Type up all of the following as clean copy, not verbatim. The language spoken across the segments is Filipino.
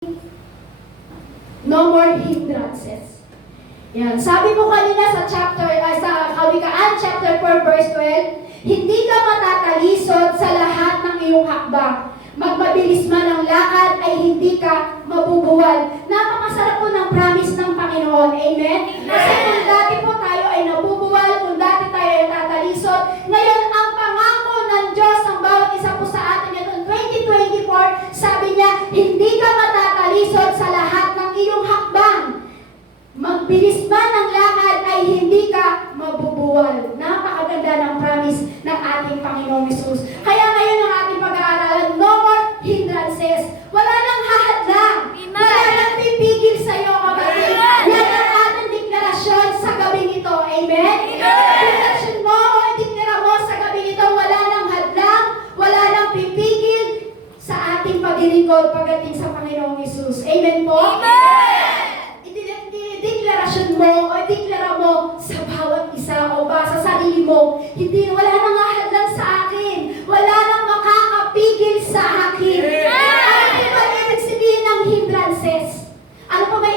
No more hindrances. Yan. Sabi po kanina sa Kawikaan chapter 4 verse 12, hindi ka matatalisod sa lahat ng iyong hakbang. Magmabilis man ang lakad ay hindi ka mabubuwal. Napakasarap po ng promise ng Panginoon. Amen? Kasi kung dati po tayo ay nabubuwal, kung dati tayo ay tatalisod, ngayon ang pangako ng Diyos ang bawat isa po sa atin itong 2024, sabi niya, hindi ka matatalisod sa lahat ng iyong hakbang. Magbilis man ang lakad ay hindi ka mabubuwal. Napakaganda ng promise ng ating Panginoong Hesus. Kaya ngayon ang ating pag-aaralan, no more hindrances. Wala nang hahadlang. Wala nang pipigil sa iyo, kapatid. Yan ang ating deklarasyon sa gabing ito. Amen? Deklarasyon mo o deklara mo sa gabing ito, wala nang hadlang, wala nang pipigil sa ating paglilingkod pagdating sa Panginoong Hesus. Amen po? Deklarasyon mo o deklara mo sa bawat isa o ba sa sarili mo, hindi, wala nang hahadlang sa akin, wala nang makakapigil sa akin. Ano ba ibig sabihin ng hindrances? Ano po ba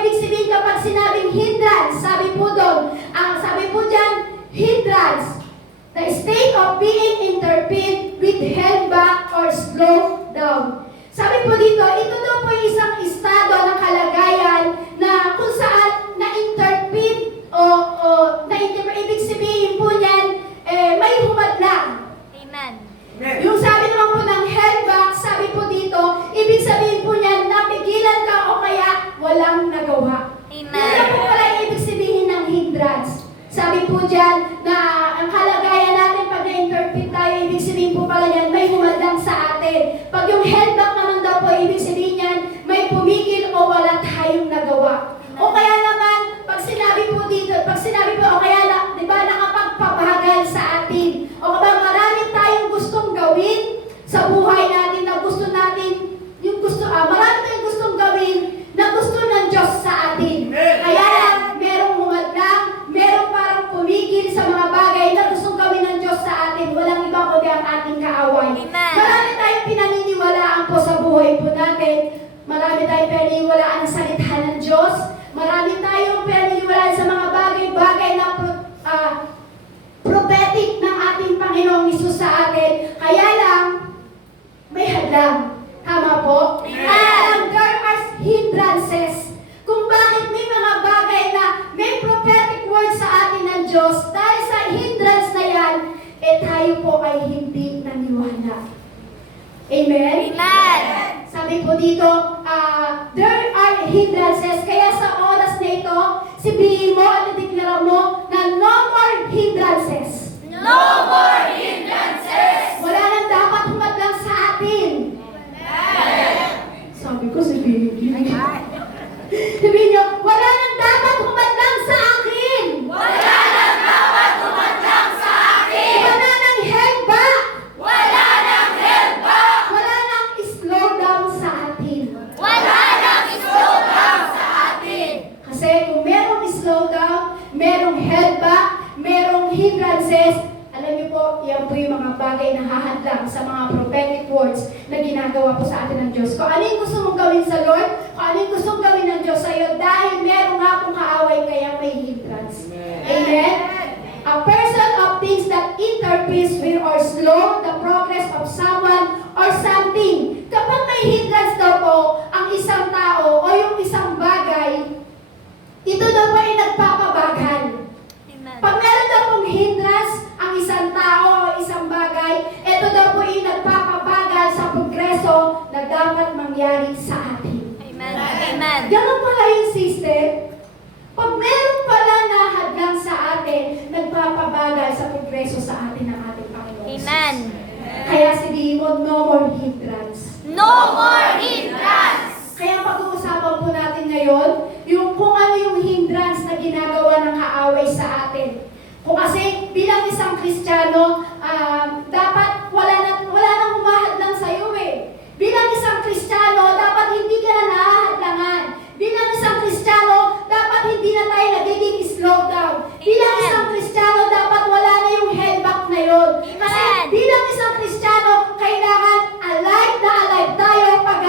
ibig sabihin kapag sinabing hindrance? Sabi po doon, sabi po dyan, hindrance, the state of being interfered with, held back or slowed down. Sabi po dito, ito daw po isang estado ng kalagayan na kung saan na-interpret ibig sabihin po niyan, may humadlang. Amen. Yung sabi naman po ng held back, sabi po dito, ibig sabihin po niyan, napigilan ka o kaya walang nagawa. Amen. Yan lang po pala ibig sabihin ng hindrance. Sabi po dyan na ang kalagayan natin pag na-interpret tayo, ibig sabihin po pala yan, may humadlang sa atin. Pag yung held back naman daw po, ibig sabihin yan, may pumigil o wala tayong nagawa. O kaya naman, pag sinabi po, o kaya, di ba, nakapagpabagal sa atin. O kapag marami tayong gustong gawin sa buhay natin na gusto natin, marami tayong gustong gawin na gusto ng Diyos sa atin. Kaya lang, merong humadlang, merong parang pumigil sa mga bagay na gustong gawin ng Diyos sa atin. Walang iba kundi ang ating kaaway. Marami tayong pinaniniwalaan po sa buhay po natin. Marami tayong pinaniniwalaan sa salita ng Diyos. Marami tayong pinaniniwalaan sa mga bagay-bagay na prophetic ng ating Panginoong Hesus sa atin. Kaya lang, may hadlang. Tama po? There are hindrances. Kung bakit may mga bagay na may prophetic word sa atin ng Diyos, dahil sa hindrance na yan, tayo po ay hindi naniwala. Amen? Amen. Sabi po dito, there are hindrances. Kaya sa oras na ito, sabihin mo at ideklara mo na no more hindrances. No more hindrances. Wala nang dapat humadlang sa atin. Sabi ko, sabihin nyo, wala nang dapat humadlang sa akin. Wala nang dapat humadlang sa akin. Wala nang held back. Wala nang held back. Wala nang slow down sa atin. Wala nang slow down sa atin. Kasi kung merong slow down, merong held back, merong hindrances, alam niyo po, yan po yung mga bagay na hahadlang sa mga prophetic words na ginagawa po sa atin ng Diyos. Kung ano yung gusto mong gawin sa Lord, kung ano yung gusto mong gawin ng Diyos sa iyo, dahil meron nga pong kaaway, kaya may hindrance. Amen? A person of things that interferes with or slow the progress of someone or something. Kapag may hindrance daw po ang isang tao o yung isang bagay, ito daw po ay nagpapabagal. Pag meron daw pong hindrance ang isang tao o isang bagay, ito daw po ay nagpapabagal sa progreso na dapat mangyari sa atin. Amen. Amen. Ganun pala yung system. Pag meron pala na hadlang sa atin, nagpapabagal sa progreso sa atin ng ating Panginoon. Amen. Kaya sabihin mo, no more hindrance. No more hindrance. Kaya pag-uusapan po natin ngayon, yung kung ano yung hindrance na ginagawa ng kaaway sa atin. Kung kasi bilang isang Kristiyano, dapat wala nang humahadlang sa iyo eh. Bilang isang Kristiyano, dapat hindi ka na nahahadlangan. Bilang isang Kristiyano, dapat hindi na tayo nagiging slow down. Bilang isang Kristiyano, dapat wala na yung held back na yun. Kasi bilang isang Kristiyano, kailangan alive na alive tayo pag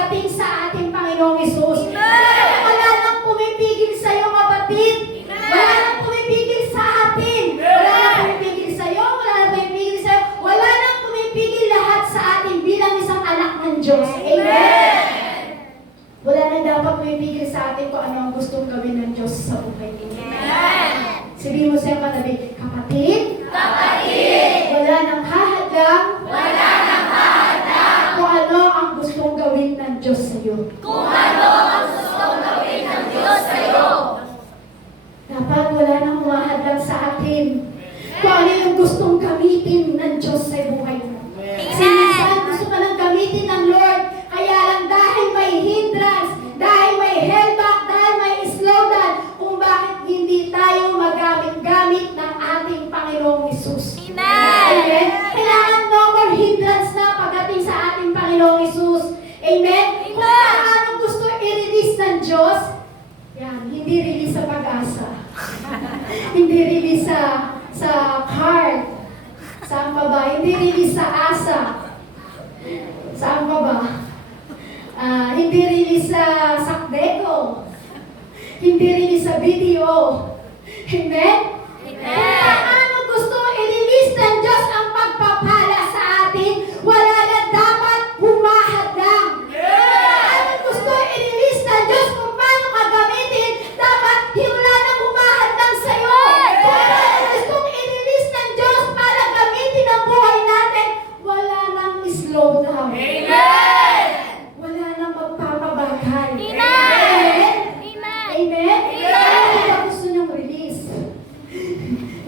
Amen! Wala nang dapat may pigil sa atin kung ano ang gustong gawin ng Diyos sa buhay ninyo. Sabihin mo sa iyong katabi, kapatid, wala nang hahadlang kung ano ang gustong gawin ng Diyos sa iyo. Dapat wala nang humahadlang sa atin kung ano yung gustong gamitin ng Diyos sa buhay mo. Kasi minsan gusto ka nang gamitin ng Lord, kaya lang dahil may hindrance, dahil may hellback, dahil may slowdown, kung bakit hindi tayo magamit-gamit ng ating Panginoong Hesus. Amen? Kailangan no more hindrance na pagdating sa ating Panginoong Hesus. Amen? Kung ano gusto i-release ng Diyos, yan, hindi release sa pag-asa. Hindi release sa card. Saan pa ba? Hindi release sa asa. Saan pa ba? Hindi release sa sakdeko. Hindi release sa video. Amen? Kung ano gusto i-release ng Diyos ang pagpapala sa atin, wala na dapat humahadlang. Ano gusto i-release ng Diyos kung paano ka gamitin, dapat wala na humahadlang sa iyo. Kung ano gustong i-release ng Diyos para gamitin ang buhay natin, wala nang slow down. Wala nang magpapabagay. Amen? Amen? Ano ba gusto niyong release?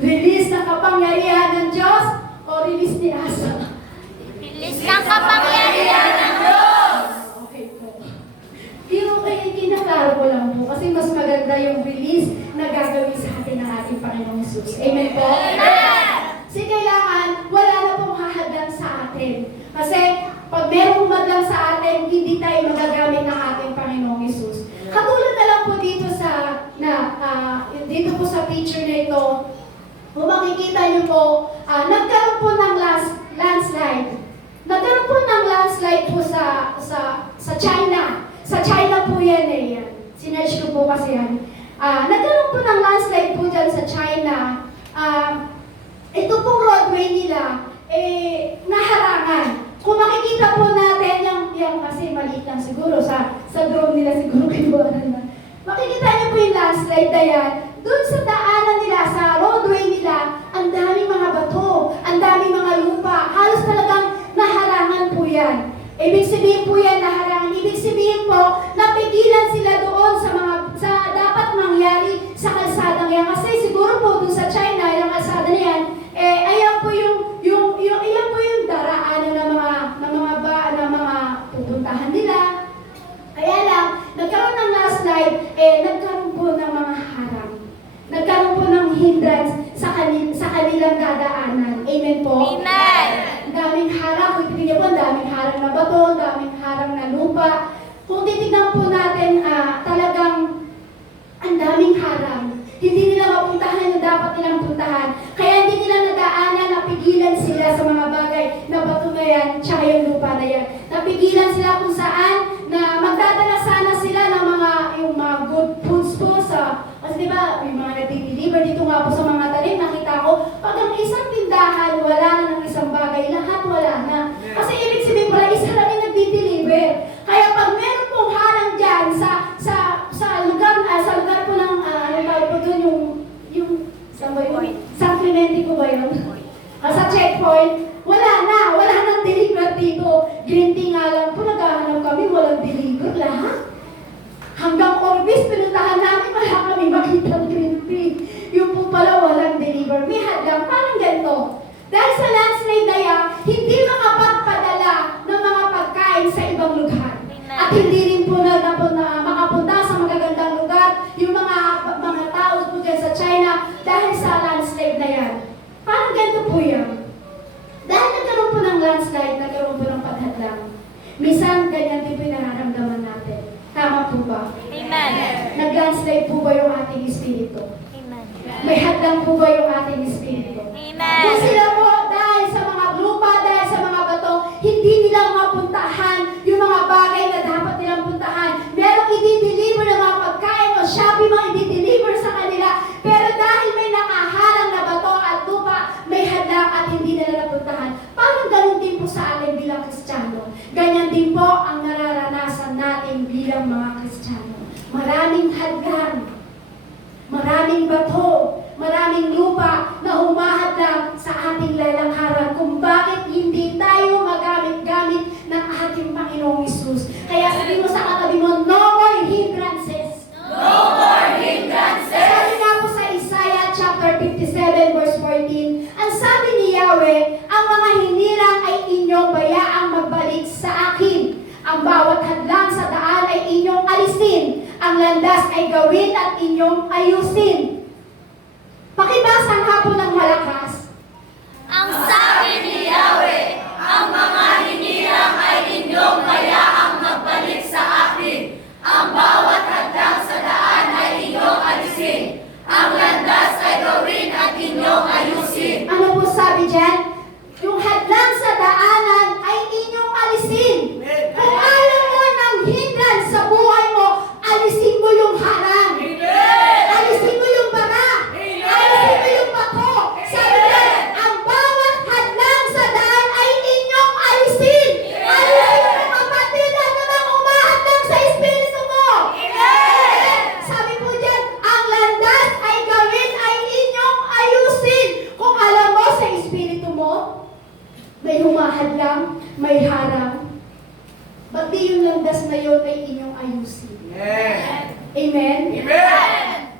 Release ng kapangyarihan ng Diyos o release ni Asa? Okay po. Kinaklaro ko lang po kasi mas maganda yung release na gagawin sa atin ng ating Panginoong Hesus. Amen po? Kasi kailangan wala na pong hahadlang sa atin. Kasi pag merong humadlang sa atin, hindi tayo magagamit ng ating Panginoong Hesus. Katulad na lang po dito dito po sa picture na ito, kung makikita niyo po, nagkaroon po ng landslide. Nagkaroon po ng landslide po sa China. Sa China po yan eh. Yan. Sinerge ko po kasi yan. Nagkaroon po ng landslide po dyan sa China. Ito pong roadway nila, naharangan. Kung makikita po natin, yung kasi maliit lang siguro, sa drone nila siguro kinuha na. Makikita niyo po yung landslide na yan. Doon sa daanan nila, sa roadway nila, ang daming mga bato, ang daming mga lupa. Halos talagang naharangan po yan. Ibig sabihin po yan, naharangan. Ibig sabihin po, napigilan sila doon sa dapat mangyari sa kalsadang yan. Kasi siguro po doon sa China, yung kalsada na yan, ayan po yung daraanan ng mga pupuntahan nila. Kaya lang, nagkaroon ng landslide, nagkaroon po ng mga harang. Nagkaroon po ng hindrance sa kanilang dadaanan. Amen po? Amen! Ang daming harang. Kung titignan po, ang daming harang na bato, ang daming harang na lupa. Kung titignan po natin, talagang ang daming harang. Hindi nila mapuntahan yung dapat nilang puntahan. Kaya hindi nila nadaanan, napigilan sila sa mga bagay na bato na yan, tsaka yung lupa na yan. Napigilan sila kung saan na magdadala sana sila ng yung mga good foods po kasi diba, yung mga nagdi-deliver dito nga po sa mga talim, nakita ko, pag ang isang tindahan, wala na ng isang bagay, lahat wala na. Kasi ibig sabihin pala, isa lang yung nagdi-deliver. Kaya pag meron pong harang dyan sa lugar po ng, ano tawag po doon, saan ba yun? San Clemente po ba yun? Sa checkpoint, wala nang deliver dito. Green tea nga lang po, naghahanap kami, walang deliver lahat. Hanggang Orbis, pinuntahan namin, wala kami makita green tea. Yung po pala walang deliver. May hadlang, parang ganito. Dahil sa landslide na yan, hindi makapagpadala ng mga pagkain sa ibang lugar. At hindi rin po makapunta sa magagandang lugar yung mga tao po dyan sa China dahil sa landslide na yan. Parang ganito po yan. Dahil nagkaroon po ng landslide, nagkaroon po ng paghadlang. Minsan, ganyan din po yung nararamdaman natin. Tama po ba? Amen. Nag-landslide po ba yung ating espiritu? Amen. May hadlang po ba yung ating espiritu? Amen. Kung sila po, dahil sa mga lupa, dahil sa mga bato, hindi nila mapuntahan yung mga bagay na dapat nilang puntahan. Merong i-deliver ng mga pagkain o Shopee mga i-deliver sa kanila. Pero dahil may nakahalang na bato at lupa, may hadlang at hindi nila napuntahan. Parang ganun din po sa atin bilang Kristiyano. Ganyan din po ang bilang mga Kristiyano. Maraming hadlang, maraming bato, maraming lupa na humahadlang sa ating lalakaran kung bakit hindi tayo magamit-gamit ng ating Panginoong Hesus. Kaya sabi mo sa katabi mo, no more hindrances. No more hindrances. Sabi nga po sa Isaiah chapter 57 verse 14, ang sabi ni Yahweh, ang mga hinirang ay inyong bayaang magbalik sa akin. Ang bawat hadlang sa daan ay inyong alisin. Ang landas ay gawin at inyong ayusin. Pakibasa nga po ng malakas. Ang sabi ni Yahweh, ang mga hinirang ay inyong bayaang magbalik sa akin. Ang bawat hadlang sa daan ay inyong alisin. Ang landas ay gawin at inyong ayusin. Ano po sabi dyan? Yung hadlang sa daanan ay inyong alisin. Kung alam mo ng hindrance sa buhay mo, alisin mo yung harang. Alisin mo yung bara. Alisin mo yung bato. Sabi niya, ang bawat hadlang sa daan ay inyong alisin. Alisin mo kapatid na namang umahadlang sa espiritu mo. Sabi po dyan, ang landas ay gawin ay inyong ayusin. Kung alam mo sa espiritu mo, may humahadlang, may harang, ba't di yung landas na yun ay inyong ayusin? Amen?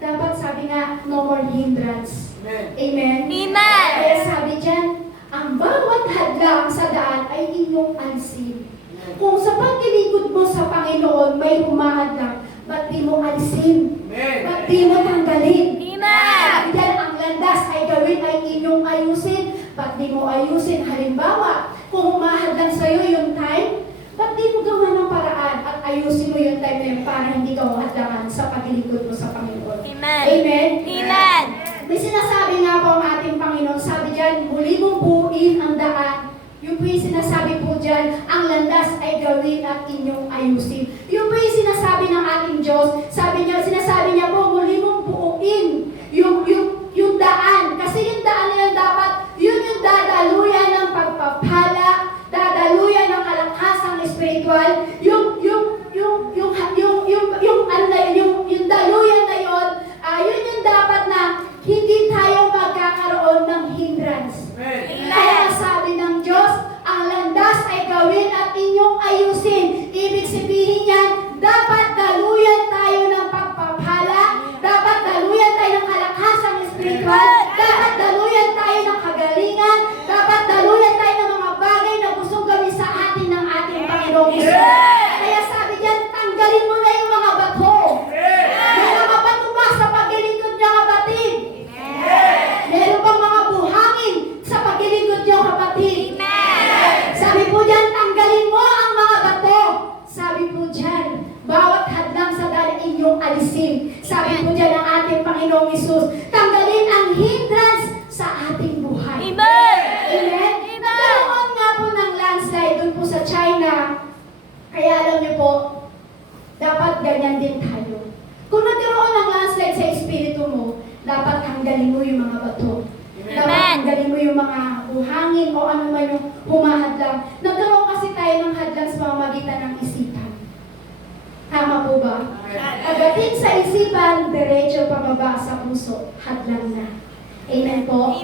Dapat sabi nga, no more hindrance. Amen? Kaya sabi dyan, ang bawat hadlang sa daan ay inyong alisin. Kung sa paglilingkod mo sa Panginoon may humahadlang, ba't di mo alisin? Ba't di mo tanggalin? Sabi dyan, ang landas ay gawin ay inyong ayusin. Ba't di mo ayusin? Halimbawa, kung humahadlang sa'yo yung time, ba't di mo gawa ng paraan at ayusin mo yung time na yun para hindi ka mahadlangan sa paglilingkod mo sa Panginoon? Amen? May sinasabi nga po ang ating Panginoon, sabi dyan, muli mong buuin ang daan. Yung po yung sinasabi po dyan, ang landas ay gawin at inyong ayusin. Yung po yung sinasabi ng ating Diyos, sinasabi niya po, muli mong buuin yung daan. Kasi yung daan na yun dapat, yun yung dadaluyan ng pagpapala, dadaluyan ng kalakasang espiritual, yung daluyan na yun, yun yung dapat na hindi tayo magkakaroon ng hindrance. Kaya sabi ng Diyos, ang landas ay gawin at inyong ayusin. Ibig sabihin yan, dapat daluyan tayo ng pagpapala, dapat daluyan tayo ng kalakasang espiritual, dapat daluyan tayo ng kagalingan, dapat daluyan tayo ng mga bagay na gustong gawin sa atin ng ating Panginoong Hesus. Kaya sabi diyan, tanggalin mo na yung mga bato. May mga bato ba sa paglilingkod niya, kapatid? Meron bang mga buhangin sa paglilingkod niyo, kapatid? Sabi po diyan, tanggalin mo ang mga bato. Sabi po diyan, bawat hadlang sa daan inyong alisin. Sabi po diyan ng ating Panginoong Hesus, tanggalin ang hindrance sa ating buhay. Amen? Nagkaroon nga po ng landslide dun po sa China. Kaya alam niyo po, dapat ganyan din tayo. Kung nagkaroon ng landslide sa espiritu mo, dapat tanggalin mo yung mga bato. Dapat tanggalin mo yung mga buhangin o ano man yung humahadlang. Nagkaroon kasi tayo ng hadlang sa pamamagitan ng isipan. Tama po ba? Pagdating sa isipan, diretso pababa sa puso, hadlang na. Amen po?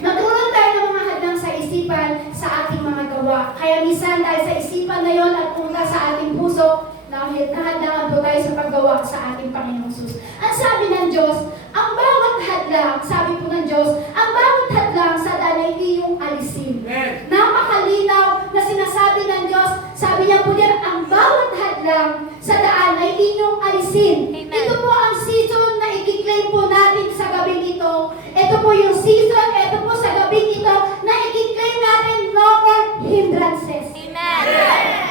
Nagkaroon tayo ng mga hadlang sa isipan sa ating mga gawa. Kaya minsan dahil sa isipan na yon at punta sa ating puso, nahadlangan po tayo sa paggawa sa ating Panginoong Hesus. Ang sabi ng Diyos, ang bawat hadlang, sabi po ng Diyos, ang bawat hadlang sa daan ay iyong alisin. Napakalinaw na sinasabi ng Diyos, sabi niya po diyan, ang bawat hadlang sa daan ay inyong alisin. Ito po ang season na i-claim po natin sa gabing ito. Ito po yung season, ito po sa gabing ito na i-claim natin no more hindrances.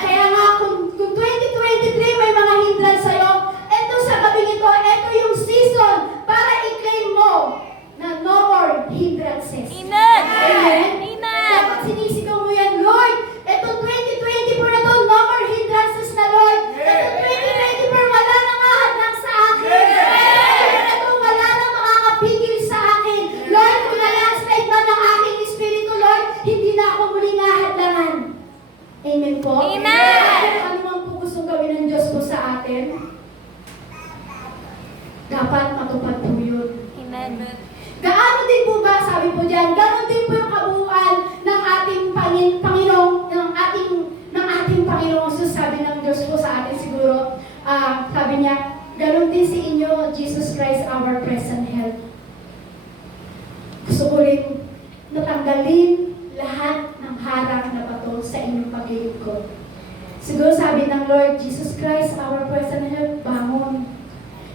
Kaya nga, kung 2023 may mga hindrance sa'yo, ito sa gabing ito, ito yung season para i-claim mo na no more hindrances. Amen? Dapat sinisigaw mo yan, Lord, ito 2024 na to, no more hindrances na, Lord. Ito 2024, wala nang mahadlang sa akin. Ito wala nang makakapigil sa akin. Lord, kung nalaman dyan. Ganon din po yung kabuuan ng ating Panginoong, ng ating Panginoong Jesus. Sabi ng Diyos po sa atin siguro, sabi niya, ganon din si inyo, Jesus Christ, our present help. Gusto ko rin natanggalin lahat ng harang na bato sa inyong paglilingkod. Siguro sabi ng Lord, Jesus Christ, our present help, bangon.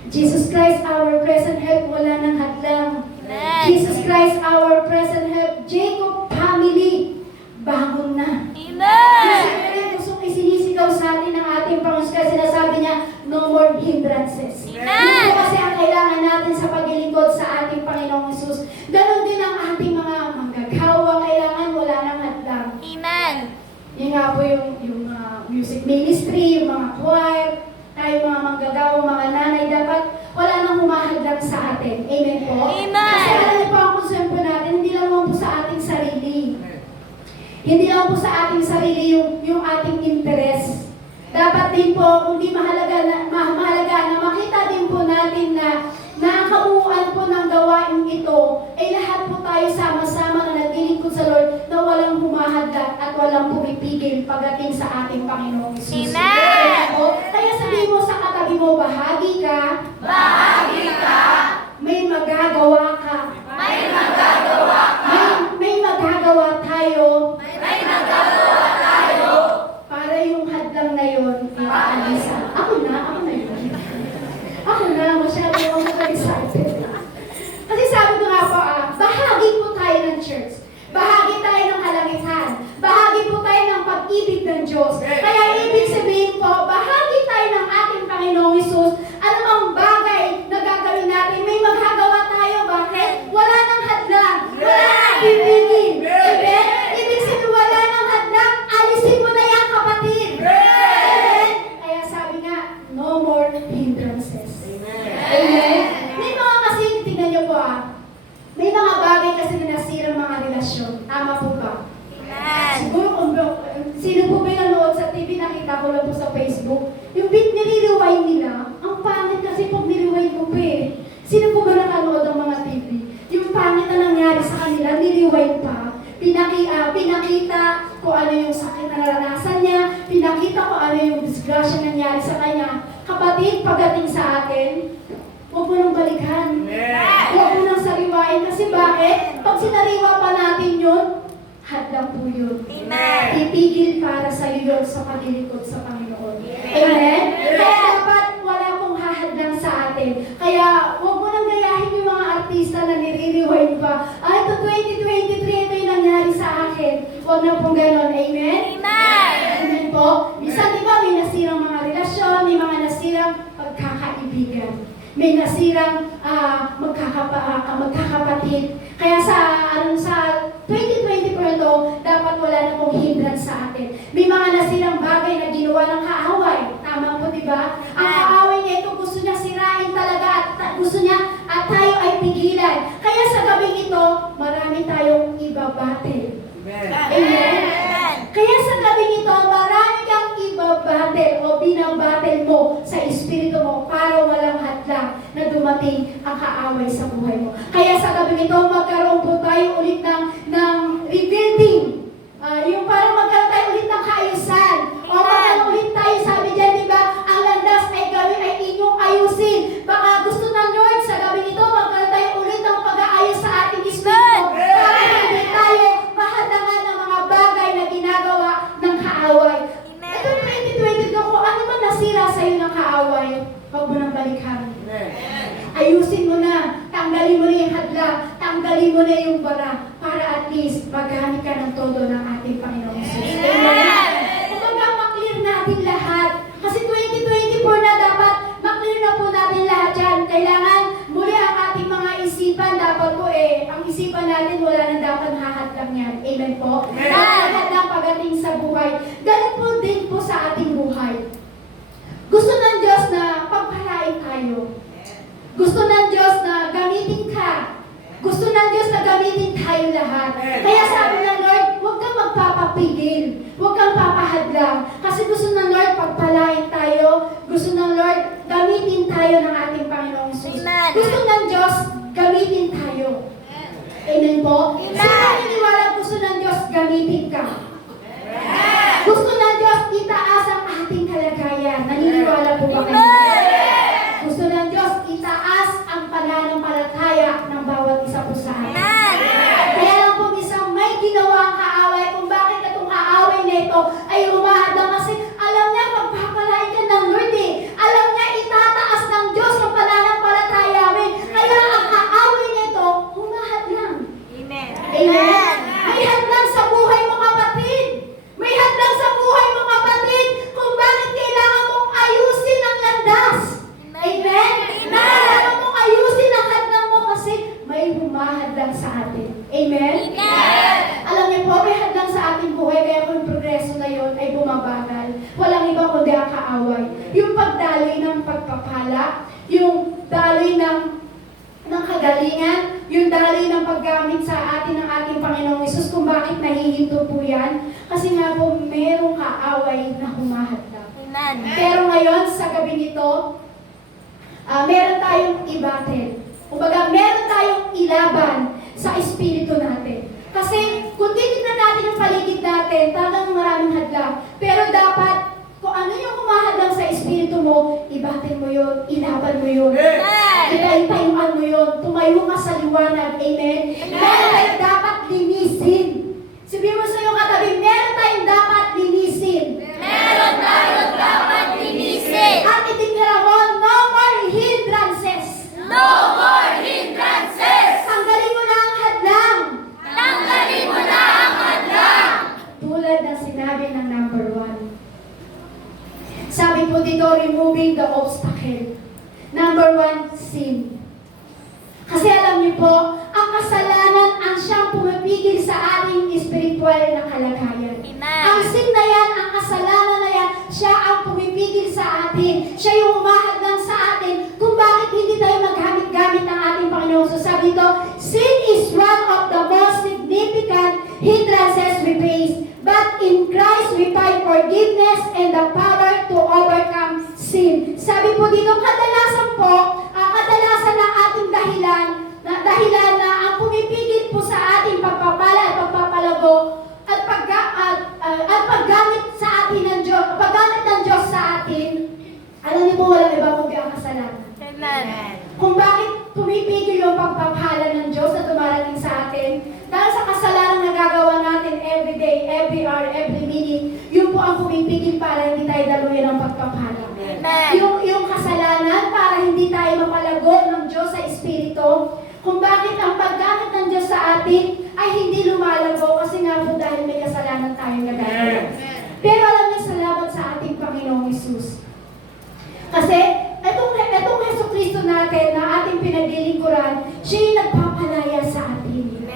Jesus Christ, our present help, wala nang hadlang. Amen. Jesus Christ, our present help, Jacob family, bangon na. Amen. Gusto isinisigaw sa atin ng ating Panginoon kasi sinasabi niya, no more hindrances. Amen. Ito kasi ang kailangan natin sa paglilingkod sa ating Panginoong Hesus. Ganon din ang ating mga manggagawa, kailangan wala nang hadlang. Amen. Yun nga po yung music ministry, yung mga choir, tayo mga manggagawa, mga nanay, dapat wala nang humahadlang sa atin. Amen po? Amen. Kasi alam niyo po ang concern po natin, hindi lang po sa ating sarili. Hindi lang po sa ating sarili yung ating interest. Dapat din po, kung di mahalaga na makita din po natin na nakabuuan po ng gawain ito, ay lahat po tayo sama-sama na naglilingkod sa Lord na walang humahadlat at walang pumipigil pagdating sa ating Panginoong Hesus. Amen. Kaya sabihin mo sa katabi mo, bahagi ka, may magagawa ka. May magagawa tayo. Para yung hadlang na yun, iaalisa. Ako na yun. Masyado ako excited. Kasi sabi ko nga po, bahagi po tayo ng church. Bahagi tayo ng kalangitan. Bahagi po tayo ng pag-ibig ng Diyos. Kaya ibig sabihin po, bahagi tayo ng ating Panginoong Hesus. Ano mang bagay na gagawin natin, may magagawa tayo. Bakit? Wala nang hadlang. Wala nang pipigil. Amen? Ibig sabihin, wala nang hadlang. Alisin mo na yan, kapatid. Amen? Kaya sabi nga, no more hindrances. Amen? May mga kasi, tingnan niyo po may mga bagay kasi na nasirang mga relasyon. Tama po ba? Siguro sino po ba yung nanood sa TV, nakita ko lang po sa Facebook, yung nire-rewind nila, ang pangit kasi pag nire-rewind mo pa eh. Sino po ba nakanood ng mga TV? Yung pangit na nangyari sa kanila, nire-rewind pa. Pinakita kung ano yung sakit na naranasan niya, pinakita kung ano yung disgrasya na nangyari sa kanya. Kapatid, pagdating sa atin, huwag mo nang balikan. Huwag mo nang sariwain. Kasi bakit? Pag sinariwa pa natin yun, hadlang po yun. Amen. Ipigil para sa iyo yun sa paglilingkod sa Panginoon. Amen? Kaya dapat wala pong hahadlang sa atin. Kaya huwag mo nang gayahin yung mga artista na nire-rewind pa. Ay, ito 2023, ito yung nangyari sa akin. Huwag na pong ganon. Amen? Amen po. Minsan, di ba, may nasirang mga relasyon, may mga nasirang pagkakaibigan. May nasirang magkakapatid. Kaya sa 2024 ito, dapat wala na pong hindrance sa atin. May mga nasirang bagay na ginawa ng kaaway. Tama po, di ba? Ang kaaway niya ito, gusto niya sirain talaga at gusto niya at tayo ay pigilan. Kaya sa gabing ito, marami tayong ibabattle. Amen? Kaya sa gabing ito, marami kang ibabattle o binabattle mo sa espiritu mo para walang hadlang na dumating ang kaaway sa buhay mo. Kaya sa gabing ito, magkaroon po tayo ulit ng rebuilding. Yung parang magkaroon tayo ulit ng kaayusan. O magkaroon ulit tayo, sabi dyan, di ba, ang landas ay gawin ay inyong ayusin. Baka gusto ng Lord sa gabing ito, magkaroon tayo ulit ng pag-aayos sa ating espiritu. Para hindi tayo mahadangan ng mga bagay na ginagawa ng kaaway. Ito 2022, kung ano man nasira sa iyo ng kaaway, huwag mo nang balikan. Ayusin mo na, tanggalin mo na yung hadlang, tanggalin mo na yung bara, para at least magamit ka ng todo ng ating Panginoong Jesus. Amen? Kumbaga, maklear natin lahat. Kasi 2024 na dapat, maklear na po natin lahat yan. Kailangan muli ang ating mga isipan, dapat po ang isipan natin wala nang dapat hahadlang yan. Amen po? Lahat ng pagdating sa buhay. Ganun po din po sa ating buhay. Gusto ng Diyos na pagpalain tayo. Gusto ng Diyos na gamitin ka. Gusto ng Diyos na gamitin tayo lahat. Kaya sabi ng Lord, huwag kang magpapapigil. Huwag kang papahadlang. Kasi gusto ng Lord pagpalain tayo. Gusto ng Lord gamitin tayo ng ating Panginoong Jesus. Gusto ng Diyos gamitin tayo. Amen po? yan. Naniniwala po ba kayo? Gusto ng Diyos itaas ang pananampalataya ng bawat isa po sa atin. Kaya lang po minsan may ginawa ang kaaway kung bakit itong kaaway na ito ay humahadang kasi alam niya pagpapalain ka ng Lord eh. Alam niya itataas ng Diyos ang pananampalataya namin. Kaya ang kaaway na ito humahadlang. Amen. Amen? May hadlang sa buhay mo kapatid. May hadlang sa buhay mo kapatid kung bakit kailangan mong ayusin ang landas. Amen? Kailangan mong ayusin ang hadlang mo kasi may humahadlang sa atin. Amen? Alam niyo po, may hadlang sa ating buhay kaya kung yung progreso na yon ay bumabagal. Walang iba kundi ang kaaway. Yung pagdaloy ng pagpapala, yung daloy ng kagalingan, yung daloy ng paggamit sa atin ng ating Panginoong Hesus. Kung bakit nahihinto po yan? Kasi nga po, merong kaaway na humahadlang. Pero ngayon, sa gabi nito, meron tayong i-battle. Kumbaga, meron tayong ilaban sa espiritu natin. Kasi kung titignan natin yung paligid natin, talagang maraming hadlang. Pero dapat, kung ano yung humahadlang sa espiritu mo, i-battle mo yun, ilaban mo yun. Itayuan mo yun, tumayo ka sa liwanag. Amen? Meron tayong dapat linisin. Sabihin mo sa iyong katabi, meron tayong dapat linisin. At itingnan mo, no more hindrances. Tanggalin mo na ang hadlang. Tulad ng sinabi ng number 1. Sabi po dito, removing the obstacle. Number 1, sin. Kasi alam niyo po, ang kasalanan ang siyang pumipigil sa ating spiritual na kalagayan. Ang sin na yan, ang kasalanan na yan, siya ang pumipigil sa atin. Siya yung humahadlang sa atin kung bakit hindi tayo maggamit-gamit ng ating Panginoon. So sabi dito, sin is one of the most significant hindrances we face. But in Christ we find forgiveness and the power to overcome sin. Sabi po dito, kadalasan ng ating dahilan na ang pumipigil po sa ating pagpapala at pagpapalago at paggamit sa atin ng Diyos, paggamit ng Diyos sa atin, alam niyo po walang iba kundi ang kasalanan. Kung bakit pumipigil yung pagpapala ng Diyos na dumarating sa atin, dahil sa kasalanan na gagawa natin every day, every hour, every minute, yun po ang pumipigil para hindi tayo daluyan ng pagpapala. Yung kasalanan para hindi tayo mapalago ng Diyos sa Espiritu, kung bakit ang paggamit ng Diyos sa atin ay hindi lumalago kasi nga po dahil may kasalanan tayong nagagawa. Pero alam niyo, salamat sa ating Panginoong Hesus. Kasi itong Jesucristo natin na ating pinaglilingkuran, siya yung nagpapalaya sa atin.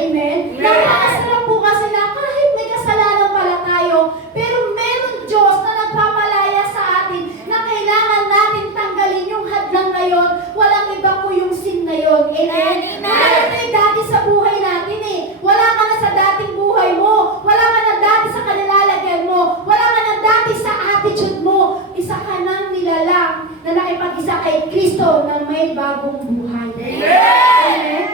Amen? Nakakasarap po kasi na kahit may kasalanan pala tayo, pero meron Diyos na nagpapalaya sa atin na kailangan natin tanggalin yung hadlang na yun. Walang iba po yung sin na yun. Amen? Wala na tayo dati sa buhay natin eh. Wala ka na sa dating buhay mo. Wala ka na dati sa kanilalagyan mo. Wala ka na dati sa attitude mo. Isa ka nang nilalang na nakipag-isa kay Kristo na may bagong buhay. Amen?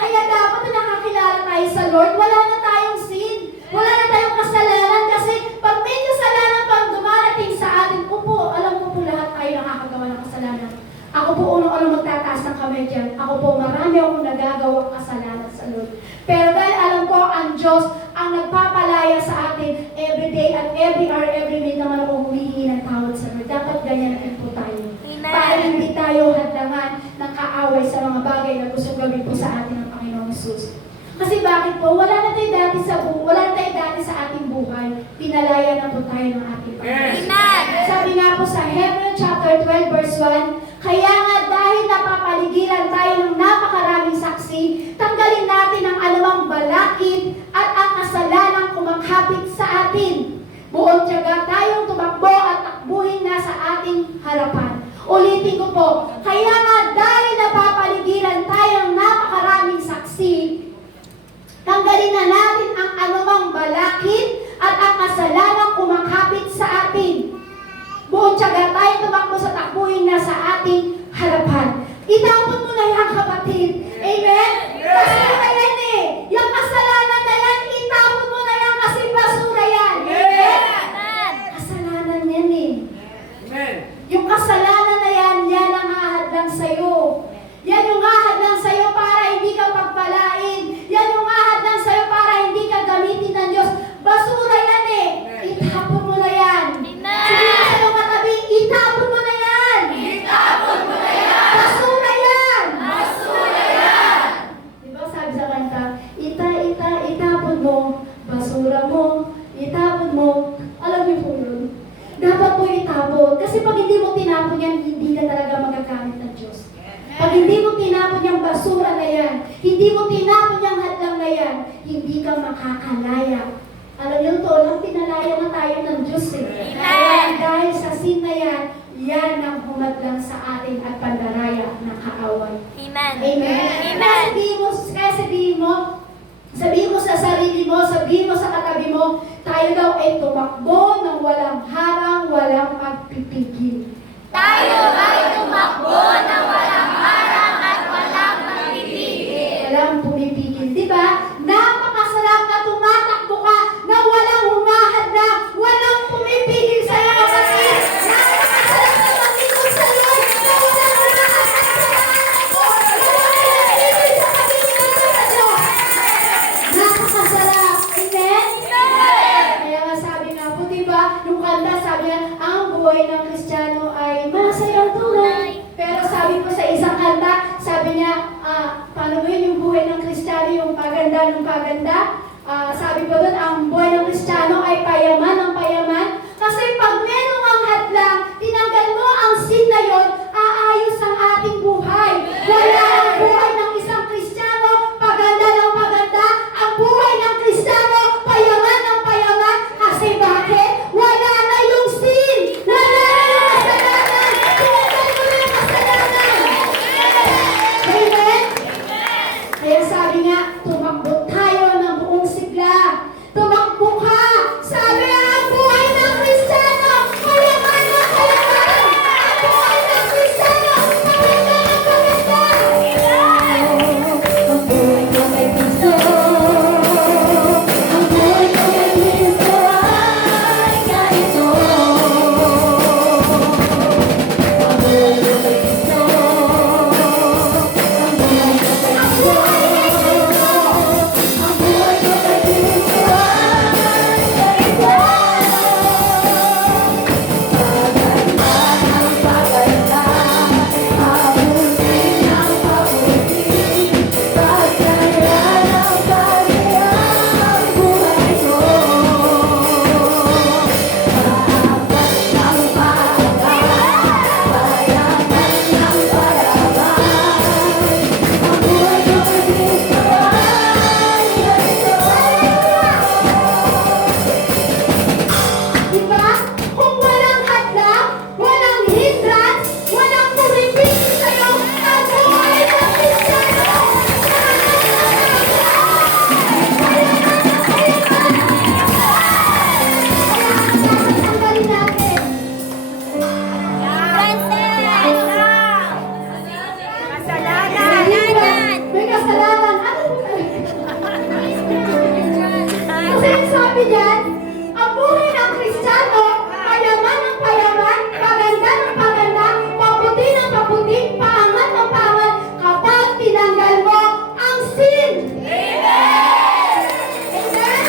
Kaya dapat na nakakilala tayo sa Lord, wala na tayong sin. Wala na tayong kasalanan kasi pag may kasalanan pang dumarating sa atin, alam ko po lahat tayo nakakagawa ng kasalanan. Ako po unang magtataas ng kamay dyan. Ako po marami akong nagagawang kasalanan sa Lord. Pero dahil alam ko ang Diyos ang nagpapalaya sa atin every day at every hour, every minute naman ako humihingi ng tawad sa Lord. Dapat ganyan din po tayo. Para hindi tayo hadlangan ng kaaway sa mga bagay na gusto gawin po sa atin ng Panginoong Hesus. Kasi bakit po? Wala na tayo dati sa ating buhay. Pinalaya na po tayo ng ating Panginoon. Sabi nga po sa Hebrews chapter 12 verse 1, kaya nga dahil napapaligiran tayo ng napakaraming saksi, tanggalin natin ang anumang balakid at ang kasalanang kumaghapit sa atin. Buong tiyaga tayong tumakbo at takbuhin na sa ating harapan. Ulitin ko po, kaya nga dahil napapaligiran tayo ng napakaraming saksi, tanggalin na natin ang anumang balakid at ang kasalanang kumaghapit sa atin. Buong tiyaga tayo tumakbo sa takbuhin na sa ating harapan. Itapon mo na yan, kapatid. Amen? Basura yan eh. Yung kasalanan na yan, itapon mo na yan kasi basura yan. Amen? Kasalanan yan eh. Yung kasalanan na yan ang hahadlang sa'yo. Yan yung hahadlang sa'yo para hindi ka pagpalain. Yan yung hahadlang sa'yo para hindi ka gamitin ng Diyos. Basura yan eh. Itapon mo na yan. Sabi ko sa'yo katabi, itapon mo na yan. Itapon mo na yan! Basura yan. Basura yan! Diba sabi sa kanta, itapon mo, basura mo, itapon mo. Alam niyo po yun? Dapat po itapon. Kasi pag hindi mo tinapon yan, hindi ka talaga magagamit ng Diyos. Pag hindi mo tinapon yung basura na yan, hindi mo tinapon yung hadlang na yan, hindi ka makakalaya. Alam niyo to, lang pinalaya na tayo ng Diyos eh. Kaya dahil sa sin na yan, yan ang humadlang sa atin at pandaraya ng kaaway. Amen. Amen. Kaya sabihin mo sa sarili mo, sabihin mo sa katabi mo, tayo daw ay tumakbo ng walang harang, walang pagpipigil. Tayo ay tumakbo ng walang harang at walang pagpipigil. Walang pumipigil, di ba? Napakasarap na tumatakbo ka na walang humahadlang, walang pumipigil sa iyo kapatid. Napakasarap na mag-ikot sa Lord na walang humahadlang, walang pumipigil sa Panginoon sa Diyos. Napakasarap. Amen? Kaya nga sabi nga po, diba, yung kanta sabi nga, ang buhay ng Kristiyano ay masayang tunay. Pero sabi po sa isang kanta, sabi niya, paano ba yun yung buhay ng Kristiyano, yung paganda ng paganda? Sabi po doon, ang buhay ng Kristiyano ay payaman ng payaman. Kasi pag merong ang hadlang, tinanggal mo ang sin na yun, aayos ang ating buhay. Wala ang buhay ng isang Kristiyano, paganda ng paganda. Ang buhay ng Kristiyano, payaman ng payaman. Kasi bakit? Wala na yung sin. Wala na yung kasalanan. Tinanggal mo na yung kasalanan. Amen? Kaya sabi nga, tumakbo tayo ng buong sigla. Tumakbo ka. Sabi nga, ang buhay ng Kristiyano, payaman na payaman. Ang buhay ng Kristiyano, paganda na paganda. Ang buhay ko kay Kristo. Ang buhay ko kay Kristo ay ganito. Ang buhay ko kay Kristo. Ang buhay ko kay Kristo. Ang buhay ko kay Kristo ay ganito. Paganda ng paganda, pabuti ng pabuti, pagkaya ng pagkaya ang buhay ko. Paapat ng paapat, payaman ng payaman, ang buhay ko kay Kristo ay ganito. Diba? Kung walang hadlang, walang hindrance, walang pumipigil sa'yo, ang buhay ng Kristiyano. Tanggalin natin. May kasalanan. Kasi sabi diyan, ang buhay ng Kristiyano, payaman ng payaman, paganda ng paganda, paputi ng paputi, paangat ng paangat, kapag tinanggal mo ang sin. Amen! Amen!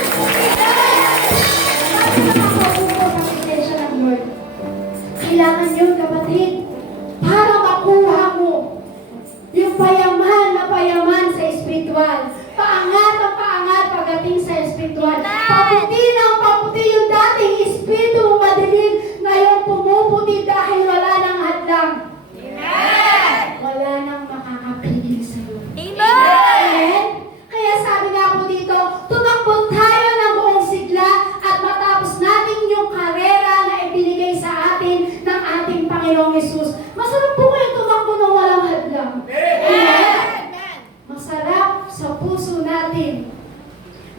Sabi ng mga pagbuko ng presensya ng Lord, kailangan yun, kapatid, para makuha mo yung payaman na payaman sa espiritual. Paangat ang paangat pagdating sa espiritual. Paputi ng paputi yung dating espiritu mo madilim, ngayon pumuputi dahil wala nang hadlang. Wala nang makakapigil sa'yo. Amen? Kaya sabi nga po dito, tumakbo tayo ng buong sigla at matapos natin yung karera na ibinigay sa atin ng ating Panginoong Hesus. Masarap po kayo tumakbo ng walang hadlang. Amen? Masarap sa puso natin.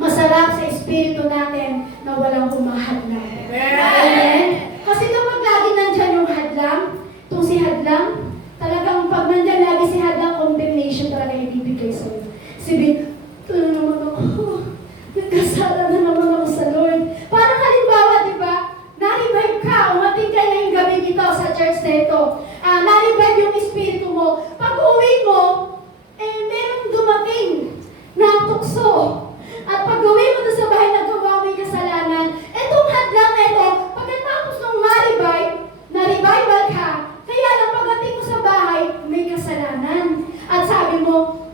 Masarap sa espiritu natin na walang humahadlang. Amen? Kasi kapag lagi nandyan yung hadlang, itong si hadlang, talagang pag nandyan lagi si hadlang, condemnation talaga ibibigay sa'yo. Sabihin, ito na naman ako. Nagkasala na naman ako sa Lord. Parang halimbawa, di ba? Na-revive ka, umating ka ngayong gabi dito sa church na ito. Nalibad yung espiritu mo. Pag uwi mo, merong dumating na tukso. At pag uwi mo doon sa bahay, nagawa mo yung kasalanan. Itong hadlang na ito, pagkatapos ng na-revival ka, kaya lang pagdating mo sa bahay, may kasalanan. At sabi mo,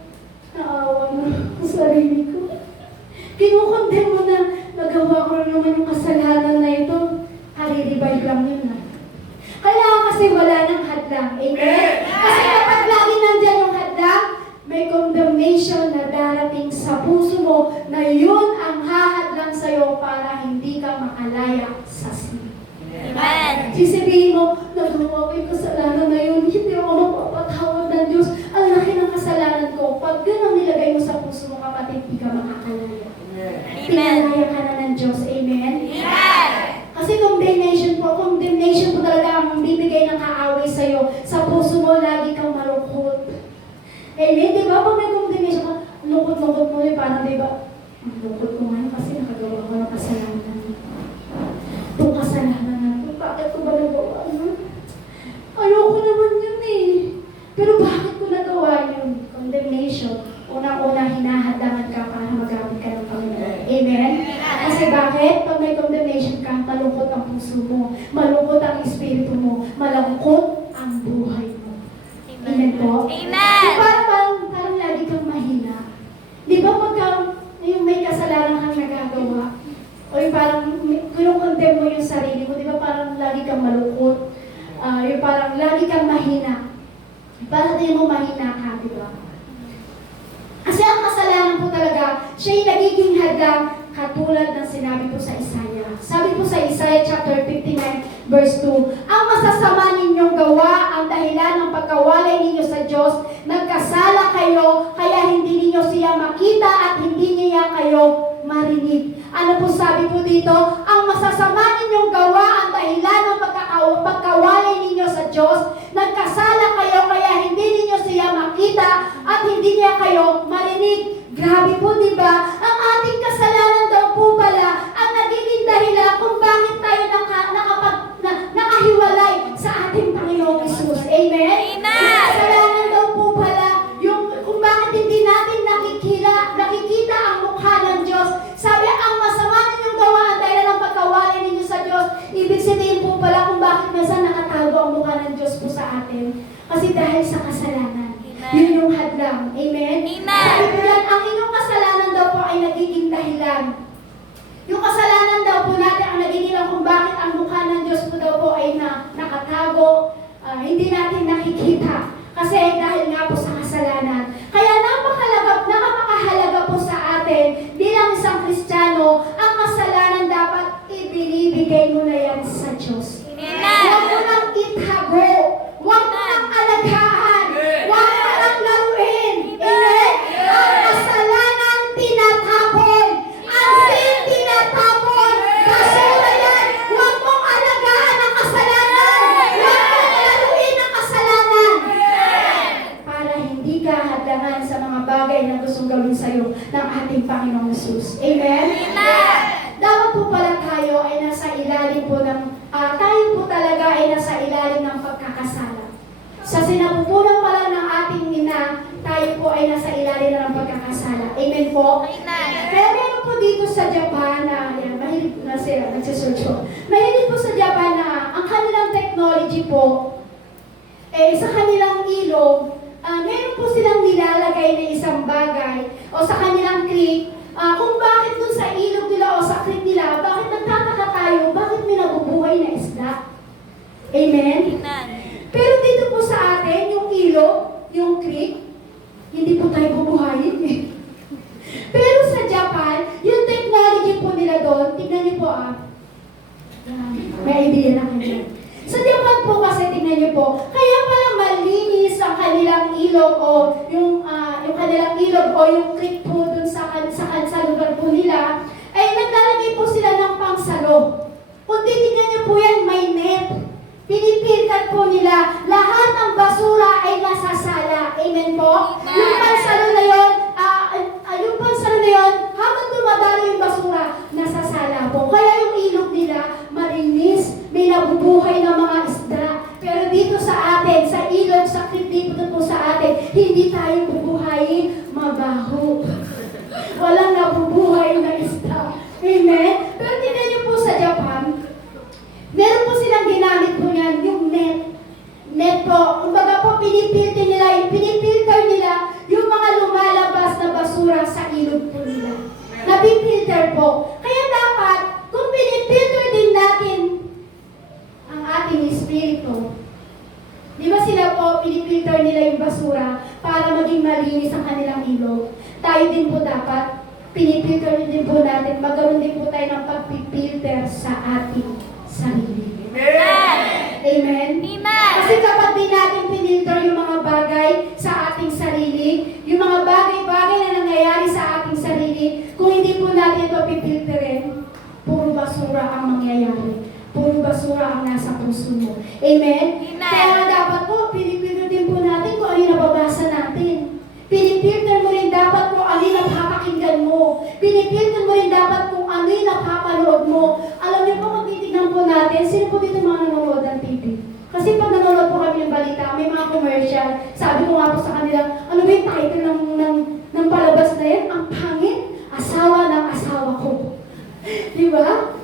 naawa mo sa sarili ko. Kinukondem mo na, nagawa ko naman yung kasalanan na ito. Hari-revive lang yun na. Kailangan kasi wala ng hadlang. Amen? Kasi kapag lagi nandyan yung hadlang, may condemnation na darating sa puso mo na yun ang hahadlang sa'yo para hindi ka makalaya sa sin. Amen. Sisibihin mo, nagawa ko yung kasalanan na yun, hindi ako mapapatawad ng Diyos. Ang laki ng kasalanan ko. Pag yun ang nilagay mo sa puso mo, kapatid, hindi ka makakalaya. Pinalaya ka na ng Diyos. Amen? Amen. Kasi condemnation po talaga ang bibigay ng kaaway sa'yo. Sa puso mo, lagi kang malungkot. Amen? Di ba? Pag may condemnation ka, lungkot-lungkot mo yun, parang di ba? Ang lungkot ko ngayon kasi nakagawa ko ng kasalanan. Itong kasalanan na ito, bakit ko ba nagawa yun? Ayoko naman yun eh. Pero bakit ko nagawa yun? Condemnation. Unang-una, hinahadlangan ka para magamit ka ng Panginoon. Amen? Kasi bakit? Pag may condemnation ka, malungkot ang puso mo, malungkot ang espiritu mo, malungkot ang buhay mo. Amen po? Amen. So, parang lagi kang mahina. Di ba pagka yung may kasalanan kang nagagawa, o yung parang kinukondem mo yung sarili mo, di ba parang lagi kang malungkot, yung parang lagi kang mahina. Parang di mo mahina ka, di ba? Kasi ang kasalanan po talaga, siya yung nagiging hadlang katulad ng sinabi po sa Isaiah. Sabi po sa Isaiah chapter 59 verse 2, ang masasama ninyong gawa ang dahilan ng pagkawalay ninyo sa Diyos, nagkasala kayo, kaya hindi ninyo siya makita at hindi niya kayo marinig. Ano po sabi po dito? Ang masasama ninyong gawa ang dahilan ng pagkawalay ninyo sa Diyos, nagkasala kayo, kaya hindi ninyo siya makita at hindi niya kayo marinig. Grabe po, di ba? Ang ating kasalanan daw po pala ang nagiging dahilan kung bakit tayo nakahiwalay sa ating Panginoong Hesus. Amen? Amen. Ang kasalanan daw po pala yung kung bakit hindi natin nakikita ang mukha ng Diyos. Sabi, ang masama ninyong gawa ang dahilan ng pagkawalay ninyo sa Diyos. Ibig sabihin po pala kung bakit minsan nakatago ang mukha ng Diyos po sa atin. Kasi dahil sa kasalanan. Yun yung hadlang. Amen? Amen. Sabi po yan, ang inyong kasalanan daw po ay nagiging dahilan. Yung kasalanan daw po natin ang nagiging dahilan kung bakit ang mukha ng Diyos po daw po ay nakatago, hindi natin nakikita. Kasi dahil nga po sa kasalanan. Kaya napakahalaga po sa atin bilang isang Kristiyano, ang kasalanan dapat ibinibigay mo na yan sa Diyos. Huwag mo nang itago. Huwag mo nang alagahan. Huwag mo nang laruin. Amen? Ang kasalanan tinatapon. Ang sin tinatapon. Basura yan. Huwag mong alagahan ang kasalanan. Huwag mong laruin ang kasalanan. Para hindi ka hadlangan sa mga bagay na gustong gawin sa iyo ng ating Panginoong Hesus. Amen? Dapat po pala tayo ay nasa ilalim po ng tayo po talaga ay nasa ilalim ng pagkakasala. Sa sinapupunan pa lang ng ating ina, tayo po ay nasa ilalim ng pagkakasala. Amen po? Amen. Kaya meron po dito sa Japan na, mahilig na sila, nagsisearch po. Mahilig po sa Japan na ang kanilang technology po, sa kanilang ilog, meron po silang nilalagay na isang bagay o sa kanilang creek, kung bakit dun sa ilog nila o sa creek nila, bakit nagtataka tayo, bakit may nabubuhay na isda? Amen? Pero dito po sa atin, yung ilog, yung creek, hindi po tayo bubuhayin eh. Pero sa Japan, yung technology po nila doon, tignan niyo po may idea na kayo. Sa Japan po kasi, tignan niyo po, kaya pala malinis ang kanilang ilog o yung kanilang ilog o yung creek po dun sa lugar po nila, ay naglalagay po sila ng pangsalo. Kung titignan niyo po yan, may net. Pinipilkat po nila, lahat ng basura ay nasasala. Amen po? Yung pansalo na yun, habang dumadalo yung basura, nasasala po. Kaya yung ilog nila, marinis, may nabubuhay na mga isda. Pero po, kumbaga po, pinipilter nila yung mga lumalabas na basura sa ilog po nila. Napipilter po. Kaya dapat, kung pinipilter din natin ang ating espiritu, di ba sila po, pinipilter nila yung basura para maging malinis ang kanilang ilog. Tayo din po dapat, pinipilter din po natin, magkaroon din po tayo ng pagpipilter sa ating sarili. Amen? Kasi kapag di natin pinilter yung mga bagay sa ating sarili, yung mga bagay-bagay na nangyayari sa ating sarili, kung hindi po natin ito pipilterin, puro basura ang mangyayari. Puro basura ang nasa puso mo. Amen? Kaya dapat po, pinipilter din po natin kung ano yung nababasa natin. Pinipilter mo rin dapat kung ano yung napapakinggan mo. Pinipilter mo rin dapat kung ano yung napapanood mo. Alam niyo po, magtitignan po natin, sino po dito mga nanonood ng TV? Kasi pag nanonood po kami ng balita, may mga commercial. Sabi ko nga po sa kanila, ano ba yung title ng palabas na yan? Ang pangit, asawa ng asawa ko. Di ba?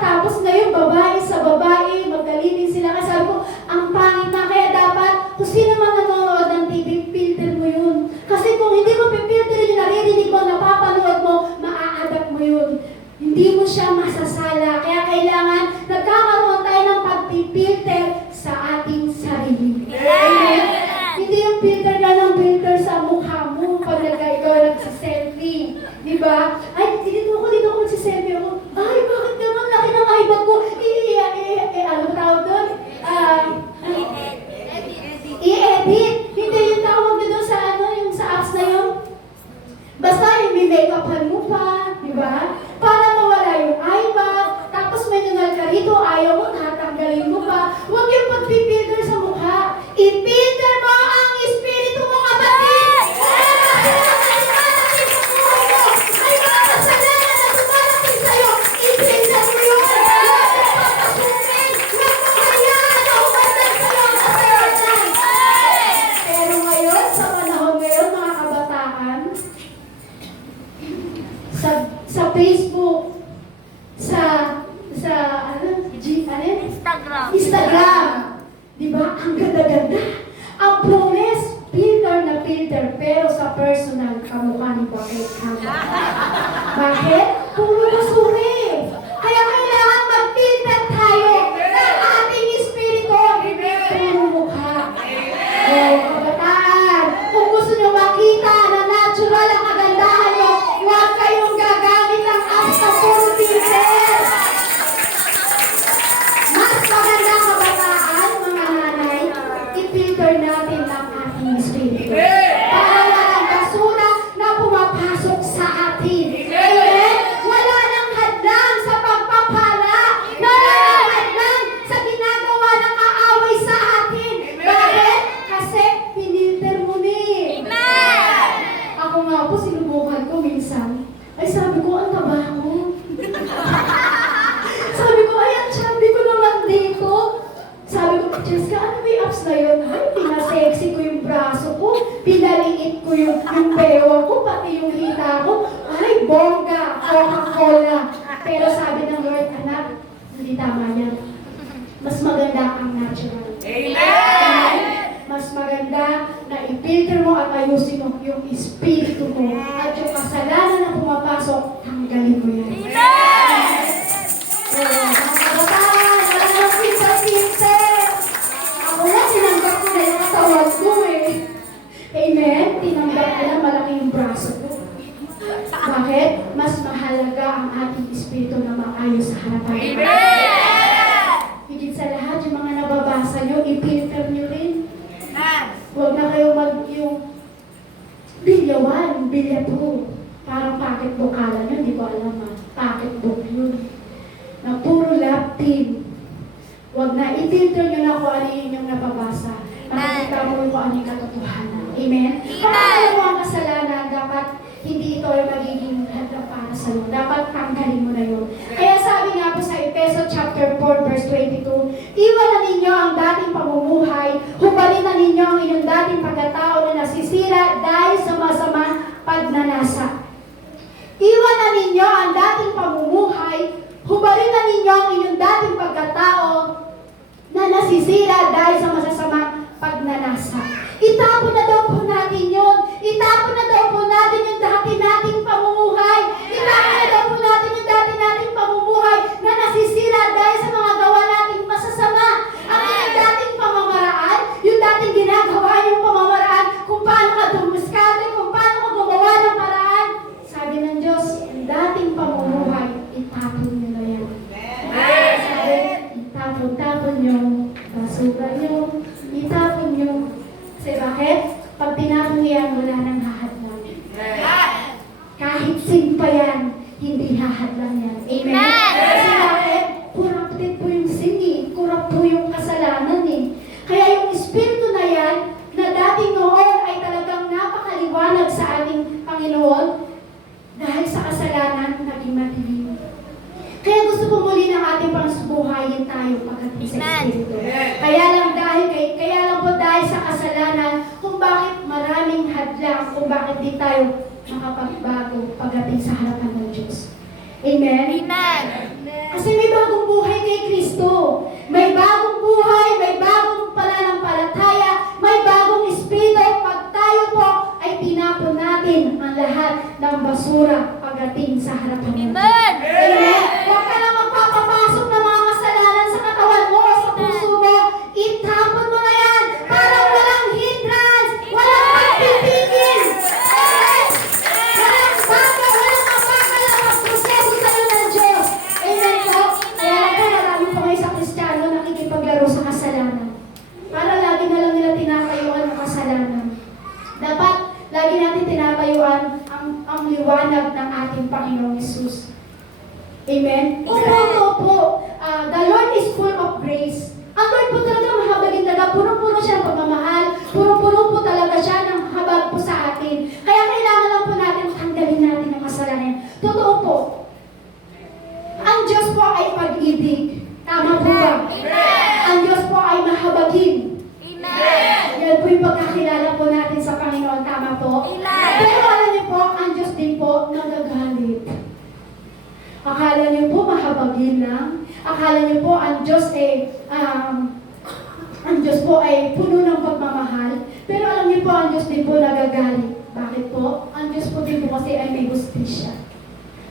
Tapos ngayon, babae sa babae, magkalinin sila. Kasi sabi ko, ang pangit na. Kaya dapat, kung sino man nanonood ng TV, filter mo yun. Kasi kung hindi mo pipilterin yung naririnig mo, napapanood mo, maa-adapt mo yun. Hindi mo siya masasala. Kaya kailangan, nagkakaroon tayo ng pagpipilter sa ating sarili. Amen? Hindi yung filter ka ng filter sa mukha mo pag ikaw nagsiselfie. Di ba? Ay, dito ako nagsiselfie ako. Ay, bakit naman laki ng eyebag ko? Ano ba tawag doon? I-edit. Hindi yung tawag nyo doon sa yung sa apps na yun. Basta yung may make-upan mo pa, di ba? Para mawala yung eyebag, tapos may nunal ka rito, ayaw mo, tatanggalin mo pa. Huwag yung pag-filter sa mukha. I-filter mo ang espiritu mo, kapatid! Ay, mga kasalanan na tumarating sa'yo, i-filter mo yun! Huwag mo papasukin! Huwag mo hayaan na umandan sa'yo ang kasalanan! Pero ngayon, sa panahon ngayon, mga kabataan, sa Facebook, Instagram. Di ba? Ang ganda-ganda. Ang flawless, filter na filter, pero sa personal, kamukha ni Bakit Kama. Bakit? Puro basuri. Kaya kailangan mag-filter tayo ng ating espiritu. Puro mukha. Kabataan, kung gusto nyo makita na natural ang kagandahan nyo, huwag kayong gagamit ng apps na puro filter. Mas maganda, kabataan, mga nanay, i-filter natin ang ating espiritu. Para walang basura na pumapasok sa atin. Amen? Wala nang hadlang sa pagpapala. Wala nang hadlang sa ginagawa ng kaaway sa atin. Bakit? Kasi pinilter mo ni. Ako nga po, sinubukan ko minsan. Ay, sabi ko, ang taba ko. Sabi ko, ay, ang chubby ko naman dito. Sabi ko, Jessica, ano ba yung apps na yun? Ay, pinasexy ko yung braso ko, pinaliit ko yung bewa ko, pati yung hita ko. Ay, bongga, Coca-Cola. Pero sabi ng Lord, anak, hindi tama yan. Mas maganda ang natural. Amen! Mas maganda na i-filter mo at ayusin mo yung espiritu mo. At yung kasalanan na pumapasok, tanggalin mo yan. Amen! Mga kabataan, wala nang filter. Ako na, tinanggap ko na yung katawan ko eh. Amen? Tinanggap ko na malaki yung braso ko. Bakit? Mas mahalaga ang ating espiritu na maayos sa harapan. Amen! Higit sa lahat, yung mga nababasa nyo, i-filter nyo rin. Huwag na kayo yung bilyawan, bilyato. Parang pocketbook kala nyo, hindi ko alam ha. Pocketbook yun. Na puro laptop. Huwag na, i-filter nyo na kung ano yun yung nababasa. Makikita mo kung ano yung katotohanan. Amen? Para mo ang kasalanan, dapat hindi ito ay magiging hadlang para sa iyo. Dapat tanggalin mo na yun. Kaya sabi nga po sa Efeso chapter 4 verse 22, iwanan ninyo ang dating pamumuhay, hubalin na ninyo ang inyong dating pagkatao na nasisira dahil sa masamang pagnanasa. Iwanan ninyo ang dating pamumuhay, hubalin na ninyo ang inyong dating pagkatao na nasisira dahil sa masasamang pagnanasa. Isugal nyo, itapon nyo. Kasi bakit? Pag tinapon yan, wala nang hahadlang. Kahit sin pa yan, hindi hahadlang yan. Amen? Kasi bakit? Corrupted po yung sin eh. Corrupt po yung kasalanan eh. Kaya yung espiritu na yan, na dati noon ay talagang napakaliwanag sa ating Panginoon, dahil sa kasalanan, naging madilim. Kaya gusto po muli ng ating pangsubuhayin tayo pagdating sa Espiritu. Kaya lang po dahil sa kasalanan, kung bakit maraming hadlang, kung bakit di tayo makapagbago pagdating sa harapan ng Diyos. Amen? Amen. Kasi may bagong buhay kay Kristo. May bagong buhay, may bagong pananampalataya, may bagong espiritu. Pag tayo po ay tinapon natin ang lahat ng basura pagdating sa harapan ng Diyos. Amen. Amen? Huwag ka na magpapapasok ng mga kasalanan sa katawan mo o sa puso mo. Itapon mo na yan para walang hindrance, walang pagpipigil. Amen? Walang bagal, walang mabagal ang magproseso sa'yo ng Diyos. Amen po? Kaya lang po, marami po kayo sa Kristiyano nakikipaglaro sa kasalanan. Para lagi na lang nila tinatayuan ang kasalanan. Dapat lagi natin tinatayuan ang liwanag ng ating Panginoong Hesus. Amen? Opo. The Lord is full of grace. Ang Lord po talaga mahabagin talaga. Puno-puno siya ng pagmamahal. Puno-puno po talaga siya ng habag po sa atin. Kaya kailangan lang po natin tanggalin natin ang kasalanan. Totoo po. Ang Diyos po ay pag-ibig. Tama po ba? Ang Diyos po ay mahabagin. Yan po yung pagkakilala po natin sa Panginoon. Tama po? Pero alam niyo po, ang Diyos din po nagagalit. Akala niyo po mahabagin lang. Akala niyo po ang Diyos ay puno ng pagmamahal. Pero alam niyo po, ang Diyos din po nagagalit. Bakit po? Ang Diyos po din po kasi ay may hustisya.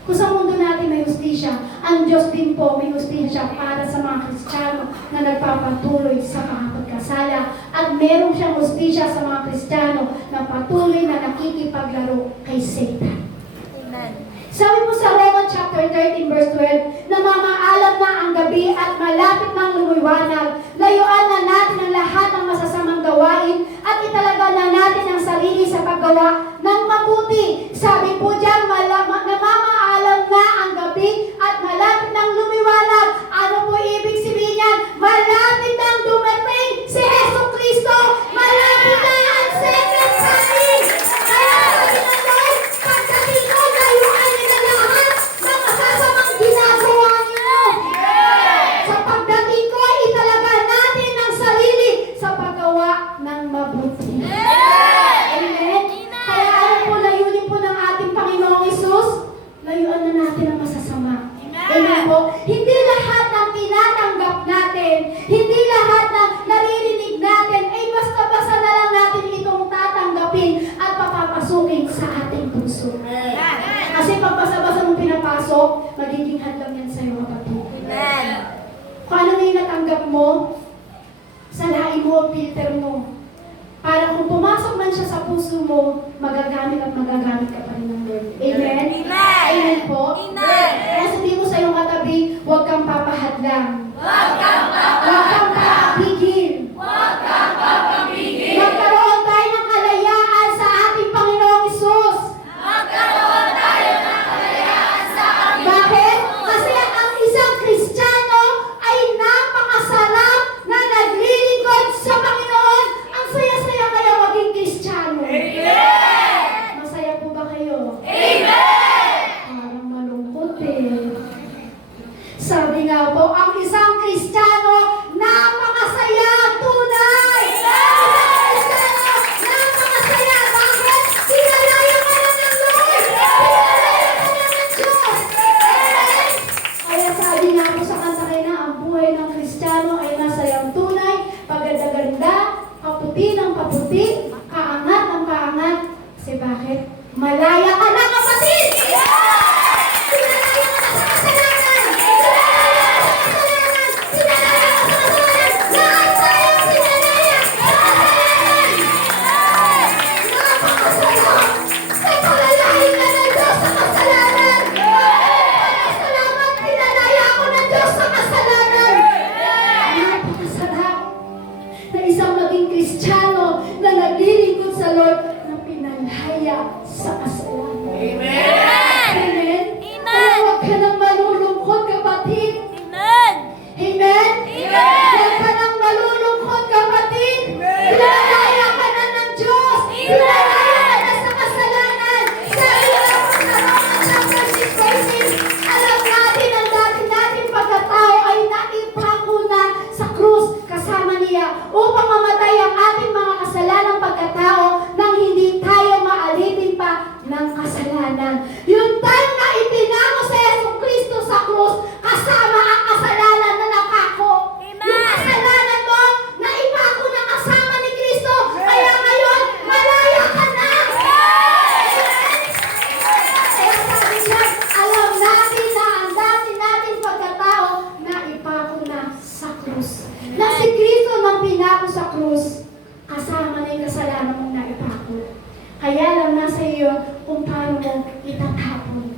Kung sa mundo natin may hustisya, ang Diyos din po may hustisya para sa mga Kristiyano na nagpapatuloy sa mga pagkasala. At meron siyang hustisya sa mga Kristiyano na patuloy na nakikipaglaro kay Satan. Amen. Sabi mo sa Romans chapter 13 verse 12, na mamaalam na ang gabi at malapit ng lumiwanag. Layuan na natin ang lahat ng masasamang gawain at italaga na natin ang sarili sa paggawa ng mabuti. Sabi po dyan, namamaalam na ang gabi at malapit ng lumiwanag. Ano po ibig sabihin yan? Malapit nang dumating si Jesu Cristo. Malapit na ang second coming. Kaya sabi ng Lord, pagdating ko, layuan niyo na lahat ng masasamang ginagawa niyo. Sa pagdating ko, italaga natin ang sarili sa paggawa ng mabuti. Amen? Kaya ano po layunin po ng ating Panginoong Hesus? Layuan na natin ang masasama. Amen po? Hindi lahat ng tinatanggap natin, hindi lahat ng naririnig natin, ay basta-basta na lang natin itong tatanggapin at papapasukin sa ating puso. Kasi pag basta-basta mong pinapasok, magiging hadlang yan sa'yo kapatid. Amen. Kung ano na yung natanggap mo, salain mo, filter mo. Para kung pumasok man siya sa puso mo, magagamit at magagamit ka pa rin ng Lord. Amen? Amen po? Kaya sabihin mo sa iyong katabi, huwag kang papahadlang. Huwag kang papapigil. Magkaroon tayo ng kalayaan sa ating Panginoong Hesus. Bakit? Kasi ang isang Kristiyano ay napakasarap na naglilingkod sa Panginoon. Ang saya-saya kaya maging Kristiyano. Masaya po ba kayo? Parang malungkot eh. Sabi nga po, ang isang Kristiyano, napakasaya, tunay! Isang Kristiyano, napakasaya. Bakit? Pinalaya ka na ng Lord! Pinalaya ka na ng Diyos! Kaya sabi nga po sa kanta na, ang buhay ng Kristiyano ay masayang tunay, paganda-ganda, kaputi ng kaputi, kaangat ng kaangat. Kasi bakit? Malaya ka na, kapatid! Pinalaya ka na sa kasalanan! Pinalaya ka sa kasalanan! Lahat tayo pinalaya! Napakasaya! Kay palalahin ka ng Diyos sa kasalanan! Salamat, pinalaya ako ng Diyos sa kasalanan! Napakasarap! maraming Kristiyano na naglilingkod sa Lord na pinalaya sa kasalanan. Amen. Amen? Kaya huwag ka nang malulungkot, kapatid. Amen. Amen? Amen. Huwag ka nang malulungkot, kapatid. Amen. Pinalaya ka na ng Diyos. Amen. Pinalaya ka na sa kasalanan. Sabi nga po sa Romans chapter 6 verse 6, alam natin ang dati nating pagkatao ay naipako na sa krus kasama niya upang mamatay ang ating mga kasalanang pagkatao nang hindi tayo maalipin pa ng kasalanan. Yung time na ipinako sa Jesucristo sa krus, kasama ang kasalanan na napako. Amen. Yung kasalanan mo, naipako na kasama ni Kristo. Kaya ngayon, malaya ka na. Kaya sabi niya, alam natin na ang dati nating pagkatao na ipako na sa krus. Na si Kristo nang pinako sa krus, kasama na yung kasalanan mong naipako. Kaya lang nasa iyo kung paano mo itatapon.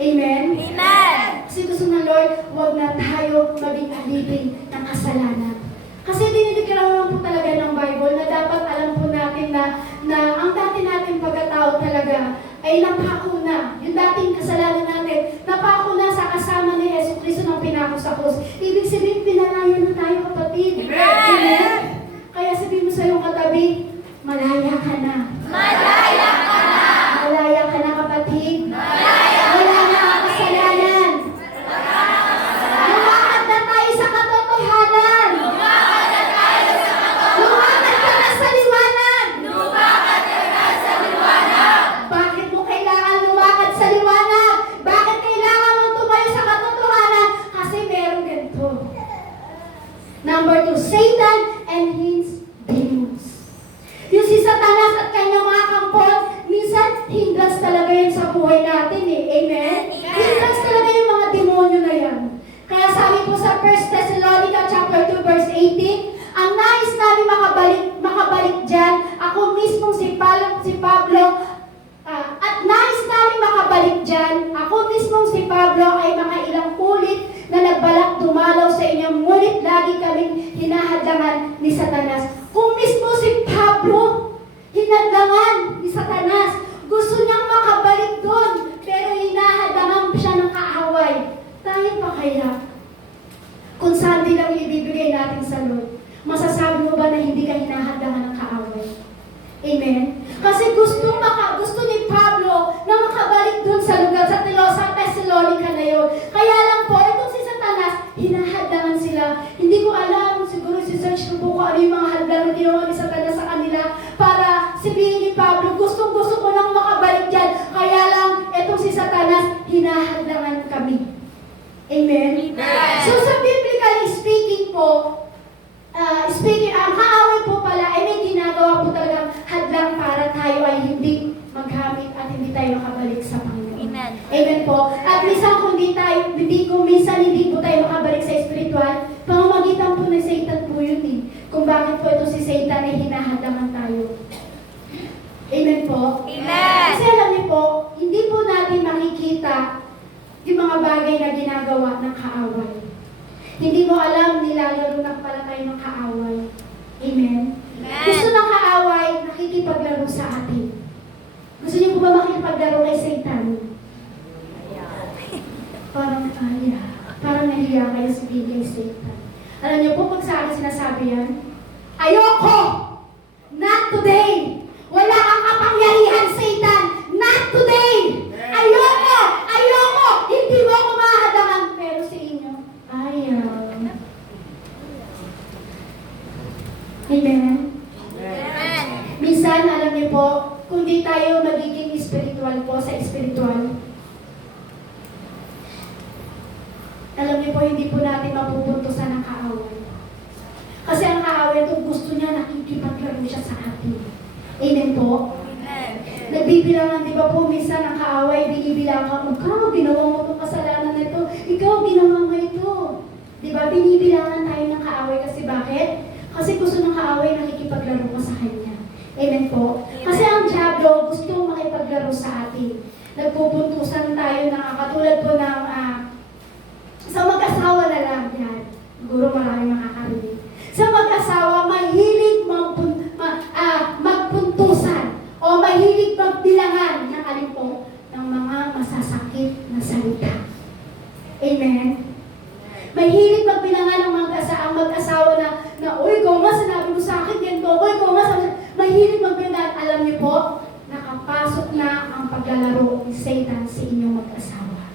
Amen? Amen. Kasi gusto ng Lord, huwag na tayo maging alipin ng kasalanan. Kasi dinidikira naman po talaga ng Bible na dapat alam po natin na ang dati nating pagkatao talaga ay napako na. Yung dating kasalanan natin, napako na sa kasama ni Yesu Cristo ng pinako sa krus. Ibig sabihin, pinalayo na tayo, kapatid. Amen. Kaya sabihin mo sa iyong katabi, malaya ka na. Malaya ka na. Malaya ka na, kapatid. Malaya. Wala na ang kasalanan. Lumakad na tayo sa katotohanan. Lumakad ka na sa liwanag. Lumakad ka na sa liwanag. Bakit mo kailangan lumakad sa liwanag? Bakit kailangan mong tumayo sa katotohanan? Kasi meron ganito. Number 2, Satan and his demons. Yung si Satanas at kanyang mga kampon, minsan hindrance talaga yun sa buhay natin eh. Amen? Amen. Hindrance talaga yung mga demonyo na yan. Kaya sabi po sa 1 Thessalonica chapter 2 verse 18, ang nais namin makabalik dyan, ako mismo si Pablo, at nais namin makabalik dyan, ako mismo si Pablo ay makailang ulit na nagbalak dumalaw sa inyo, ngunit lagi kaming hinahadlangan ni Satanas. Kung mismo si Pablo, hinadlangan ni Satanas, gusto niyang makabalik doon, pero hinahadlangan siya ng kaaway. Tayo pa kaya? Kung saan din ang ibibigay natin sa Lord, masasabi mo ba na hindi ka hinahadlangan ng kaaway? Amen? Kasi gusto ni Pablo na makabalik doon sa lugar, sa Thessalonica na yun. Kaya lang po, itong si Satanas, hinahadlangan sila. Hindi ko alam, siguro si-search ko po kung ano yung mga hadlang na ginawa ni Satanas sa kanila para sabihin ni Pablo, gusto ko nang makabalik dyan. Kaya lang, itong si Satanas, hinahadlangan kami. Amen? Amen. So sa biblically speaking po, ang kaaway po pala ay may ginagawa po talagang hadlang para tayo ay hindi maghamit at hindi tayo makabalik sa Panginoon. Amen. Amen po. At minsan kung hindi po tayo makabalik sa spiritual, pamamagitan po ng Satan po yun eh. Kung bakit po ito si Satan ay hinahadlangan tayo. Amen po. Amen. Kasi alam niyo po, hindi po natin makikita yung mga bagay na ginagawa ng kaaway. Hindi mo alam, nilalaro na pala tayo ng kaaway. Amen? Amen. Gusto ng kaaway, nakikipaglaro sa atin. Gusto niyo po ba makikipaglaro kay Satan? Parang nahiya kayo sabihin kay Satan. Alam niyo po, pag sa akin sinasabi yan, ayoko! Not today! Wala kang kapangyarihan, Satan! Not today! Ayoko! Ayoko! Hindi mo ako mahadlangan. Pero sa inyo, ayaw. Amen? Amen. Minsan, alam niyo po, kung di tayo magiging spiritual po sa spiritual, alam niyo po, hindi po natin mapupuntusan ang kaaway. Kasi ang kaaway ito, gusto niya nakikipaglaro siya sa atin. Amen po? Amen. Nagbibilangan, di ba po, minsan ang kaaway, binibilangan, ikaw, ginawa mo itong kasalanan na ito, ikaw, ginawa mo ito. Di ba, binibilangan tayo ng kaaway kasi bakit? Kasi gusto ng kaaway nakikipaglaro ka sa kanya. Amen po? Kasi ang Diablo gusto makipaglaro sa atin. Nagpupuntusan tayo ng katulad po ng sa mag-asawa na lang yan. Siguro marami makakarinig. Sa mag-asawa, mahilig po, nakapasok na ang paglalaro ni Satan sa inyong mag-asawa.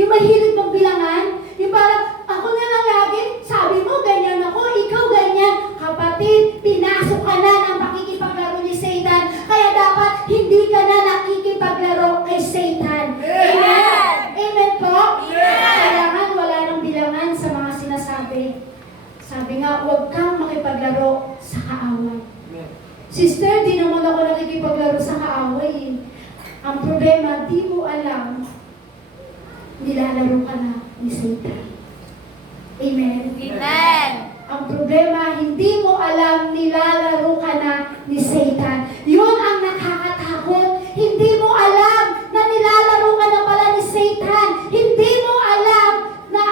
Yung mahilig magbilangan, yung parang, ako na lang lagi, sabi mo, ganyan ako, ikaw ganyan. Kapatid, pinasok ka na ng pakikipaglaro ni Satan, kaya dapat hindi ka na nakikipaglaro kay Satan. Amen? Amen po? Kailangan wala nang bilangan sa mga sinasabi. Sabi nga, huwag kang makipaglaro sa kaaway. Sister, di naman ako nakikipaglaro sa kaaway. Ang problema, di mo alam, nilalaro ka na ni Satan. Amen? Amen. Ang problema, hindi mo alam, nilalaro ka na ni Satan. Yun ang nakakatakot. Hindi mo alam na nilalaro ka na pala ni Satan. Hindi mo alam na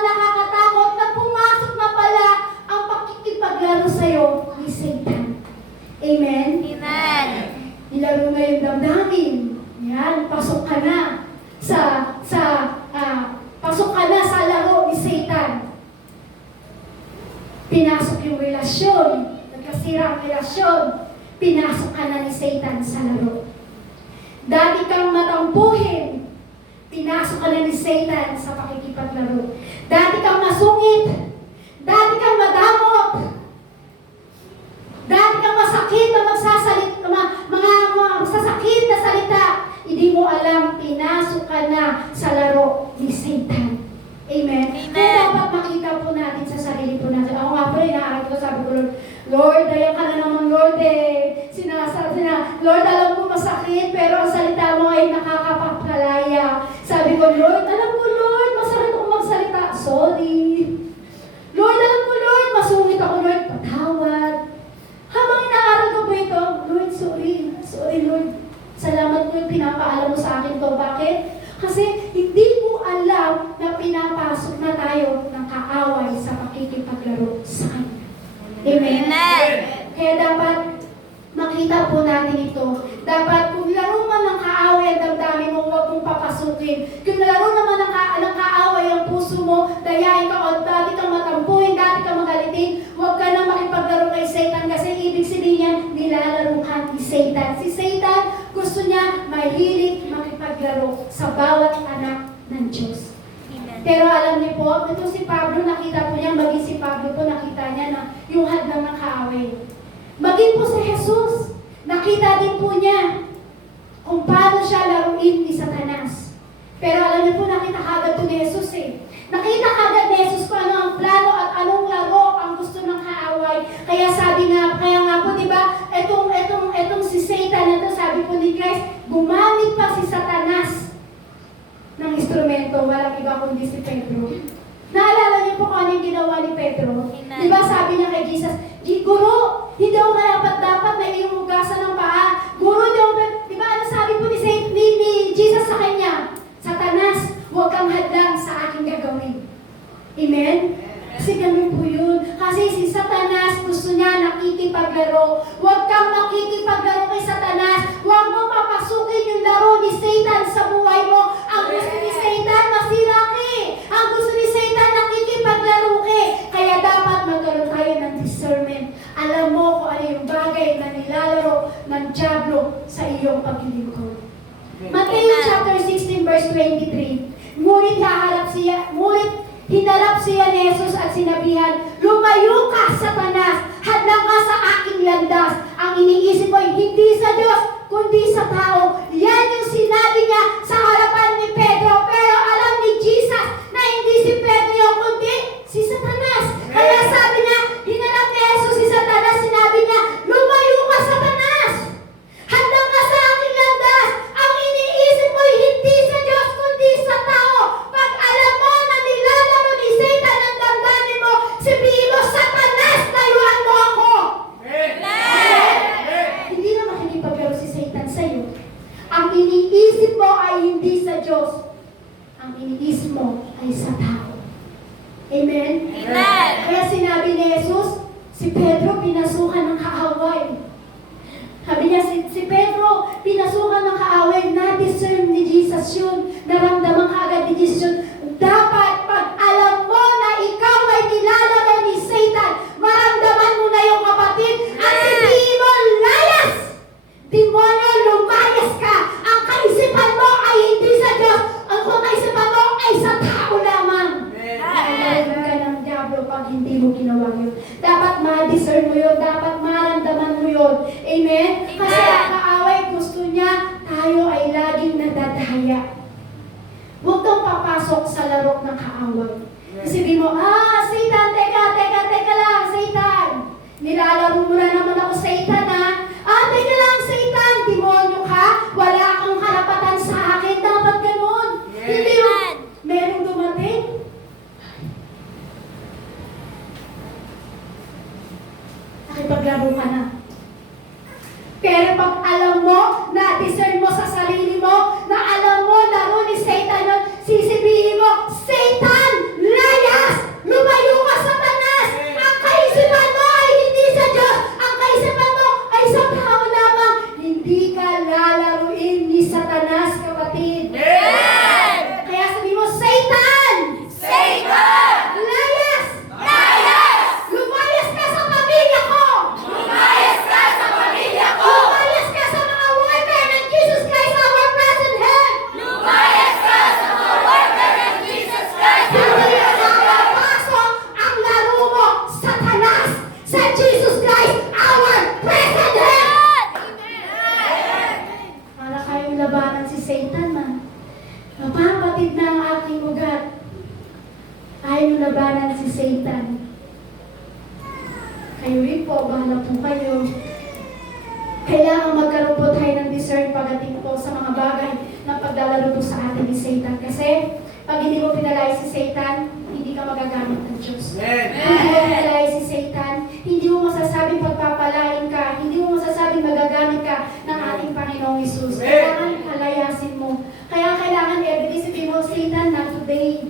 nakakatakot na pumasok na pala ang pakikipaglaro sa'yo ni Satan. Amen? Amen. Nilaro na yung damdamin. Yan, pasok ka na pasok ka na sa laro ni Satan. Pinasok yung relasyon, nagkasira ang relasyon, pinasok ka na ni Satan sa laro. Dati kang matampuhin, pinasok ka na ni Satan sa pakikipaglaro. Dati kang masungit, dati kang madamot, dati kang masakit na mga masasakit na salita, hindi mo alam, pinasok ka na sa laro ni Satan. Amen? Amen. Kaya dapat makita po natin sa sarili po natin. Ako nga po rin, naaral ko, sabi ko, Lord, dayan ka na naman, Lord, sinasabi na, Lord, alam ko masakit, pero ang salita mo ay nakakapagpalaya. Sabi ko, Lord, alam ko, Lord, masakit ako magsalita. Sorry. Lord, alam ko, Lord, masungit ako, Lord, patawad. Habang inaaral ko po ito, Lord, sorry. Sorry, Lord. Salamat po yung pinapaalam mo sa akin to. Bakit? Kasi hindi mo alam na pinapasok na tayo ng kaaway sa pakikipaglaro sa Kanya. Amen? Amen. Kaya dapat makita po natin ito. Dapat kung laro man ng kaaway ang damdamin mo, huwag mong papasukin. Kung laro naman ng kaaway ang puso mo, dayain ka o dati kang matampuhin, dati kang magalitin, huwag ka nang makipaglaro kay Satan kasi ibig sabihin niya, nilalaro ka ni Satan. Si Satan, gusto niya mahilig makipaglaro sa bawat anak ng Diyos. Amen. Pero alam niyo po, ito si Pablo, nakita po niya, maging si Pablo po, nakita niya na yung hadlang ng kaaway. Maging po si Jesus, nakita din po niya kung paano siya laruin ni Satanas. Pero alam niyo po, nakita kagad po ni Jesus eh. Nakita kagad ni Jesus kung ano ang plano at anong laro ang gusto ng kaaway. Kaya nga po, di ba, etong si Satan na to, sabi po ni Christ, gumamit pa si Satanas ng instrumento, walang iba kundi si Pedro. Naalala niyo po kung ano yung ginawa ni Pedro? Amen. Di ba sabi niya kay Jesus, Guro, hindi ako dapat na iyong hugasan ng paa. Guro, di ba ano sabi po ni Jesus sa kanya? Satanas, huwag kang hadlang sa aking gagawin. Amen? Kasi ganun po yun. Kasi si Satanas gusto niya nakikipaglaro. Huwag kang nakikipaglaro kay Satanas. Huwag mo papasukin yung laro ni Satan sa buhay mo. Ang gusto ni Satan, masira ka eh. Ang gusto ni Satan, nakikipaglaro ka eh. Kaya dapat magkaroon tayo ng discernment. Alam mo kung ano yung bagay na nilalaro ng dyablo sa iyong paglilingkod. Matthew chapter 16 verse 23. Ngunit hinarap siya ni Jesus at sinabihan, lumayo ka, Satanas, hadlang ka sa aking landas. Ang iniisip mo ay hindi sa Diyos, kundi sa tao. Yan yung sinabi niya sa harapan ni Pedro. Pero alam ni Jesus na hindi si Pedro yung kundi si Satanas. Kaya sabi niya, hinarap ni Jesus si Satanas, sinabi niya, lumayo ka, Satanas, hadlang ka sa aking landas. Ang iniisip mo ay hindi sa Diyos, kundi sa tao. Pag alam mo na nilalaro ni Satan ang damdamin mo, sabihin mo, Satanas, layuan mo ako. Hindi na makikipaglaro si Satan sa'yo. Ang iniisip mo ay hindi sa Diyos. Ang iniisip mo ay sa tao. Amen? Amen. Kaya sinabi ni Jesus, si Pedro pinasukan ng kaaway. Sabi niya, si Pedro pinasukan ng kaaway, na-discern ni Jesus yun. Naramdaman ka agad ni Jesus yun. Dapat pag alam mo na ikaw ay nilalaro ni Satan, maramdaman mo na yung kapatid at sabihin mo, layas! ma-discern mo yun. Dapat maramdaman mo yun. Amen? Kasi ang kaaway, gusto niya, tayo ay laging nadadaya. Huwag kang papasok sa laro ng kaaway. Isipin mo, Satan, teka lang, Satan. Nilalaro mo na naman ako, Satan, ha? Teka lang, Satan, demonyo ka. Wala kang karapatan sa akin. Dapat ganun. Hindi yung merong dumating. Nakipaglaro ka na. Pero pag alam mo, na-discern mo sa sarili mo, na alam mo, laro ni Satan yun, sisibihin mo, Satan, layas! Lumayo ka, Satanas! Ang kaisipan mo ay hindi sa Diyos! Ang kaisipan mo ay sa tao lamang! Hindi ka lalaruin ni Satanas, kapatid! Kaya sabihin mo, Satan! Satan! Layas! Layas! Lumayas ka sa pamilya ko! Lumayas ka sa pamilya ko! Lumayas ka sa mga worker ng Jesus Christ, our present head! Lumayas ka sa mga worker ng Jesus Christ! Hindi nakakapasok ang laro mo, Satanas, sa Jesus Christ, our present head! Para kayong labanan si Satan, man. Mapapatid na ang aking ugat. Ayaw yung labanan si Satan. Kayo rin po, bahala po kayo. Kailangan magkaroon po tayo ng discern pagdating po sa mga bagay na paglalaro po sa atin ni Satan. Kasi pag hindi mo pinalay si Satan, hindi ka magagamit ng Diyos. Pag hindi mo pinalay si Satan, hindi mo masasabing pagpapalain ka, hindi mo masasabing magagamit ka ng ating Panginoong Isus. Kailangan palayasin mo. Kaya kailangan everyday sabihin mo, Satan, not today.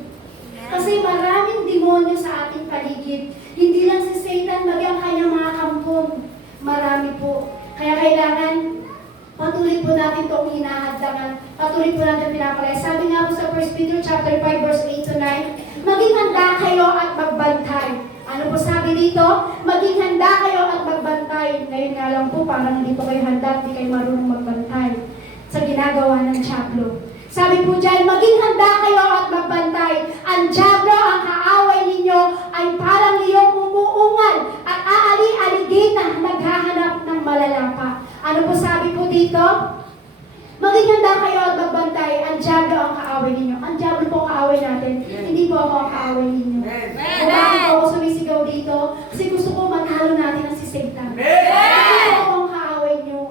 Kasi maraming demonyo sa ating paligid. Hindi lang si Satan, maging ang kanyang mga kampon. Marami po. Kaya kailangan patuloy po natin itong hinahadlangan. Patuloy po natin pinapalaya. Sabi nga po sa 1 Peter chapter 5 verse 8 to 9, maging handa kayo at magbantay. Ano po sabi dito? Maging handa kayo at magbantay. Ngayon nga lang po, parang hindi po kayo handa, hindi kayo marunong magbantay sa ginagawa ng Diablo. Sabi po dyan, maging handa kayo at magbantay. Ang Diablo, ang kaaway ninyo, ay parang liyong umuungal at aali-aligid na naghahanap ng malalapa. Ano po sabi po dito? Maging handa kayo at magbantay. Ang Diablo ang kaaway ninyo. Ang Diablo po ang kaaway natin. Hindi po ako ang kaaway ninyo. Bakit po ako sumisigaw dito? Kasi gusto ko manalo natin ang si Satan. Hindi po ako ang kaaway nyo.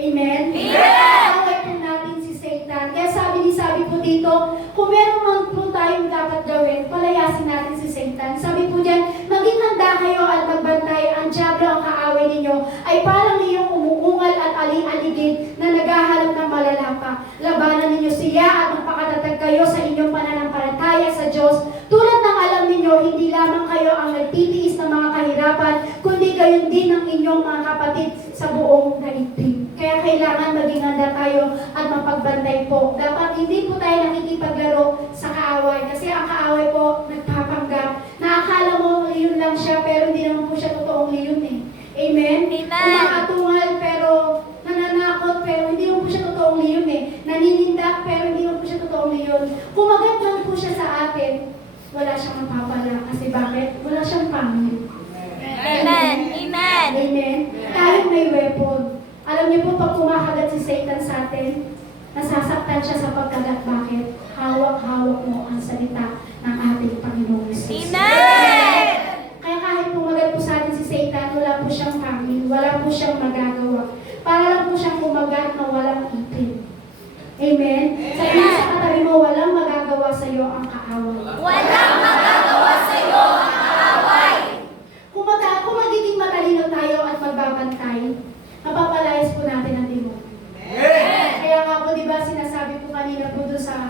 Amen? Kaaway po natin si Satan. Kaya sabi po dito, kung meron man po tayong dapat gawin, palayasin natin si Satan. Sabi po dyan, maging handa kayo at magbantay. Ang Diablo ang kaaway ninyo ay parang iyong umuungal at aling-aligid na naghahanap ng malalapa. Labanan ninyo siya at magpakatatag kayo sa inyong pananampalataya sa Diyos. Tulad ng alam ninyo, hindi lamang kayo ang nagtitiis ng mga kahirapan, kundi gayon din ang inyong mga kapatid sa buong daigdig. Kaya kailangan maging handa tayo at mapagbantay po. Dapat hindi po tayo nakikipaglaro sa kaaway. Kasi ang kaaway po nagpapanggap. Nakakala mo leon lang siya, pero hindi naman po siya totoong leon eh. Amen? Umakatungal pero nananakot, pero hindi naman po siya totoong leon eh. Naninindak, pero hindi naman po siya totoong leon. Kumagat lang po siya sa atin, wala siyang mapapala. Kasi bakit? Wala siyang pangit. Amen. Amen. Amen? Kahit may weapon. Alam niyo po, pag kumakagat si Satan sa atin, nasasaktan siya sa pagkagat. Bakit? Hawak-hawak mo ang salita ng ating Panginoong Jesus. Amen. Kaya kahit kumagat po sa atin si Satan, wala po siyang pangil, wala po siyang magagawa. Para lang po siyang kumagat na walang ipin. Amen? Sabihin sa katabi mo, walang magagawa sa iyo ang kaaway. Walang magagawa sa iyo ang kaaway. Kung magiging matalino tayo at magbabantay, mapapalayas po natin ang demonyo. Kaya nga po, di ba, sinasabi ko kanina po doon sa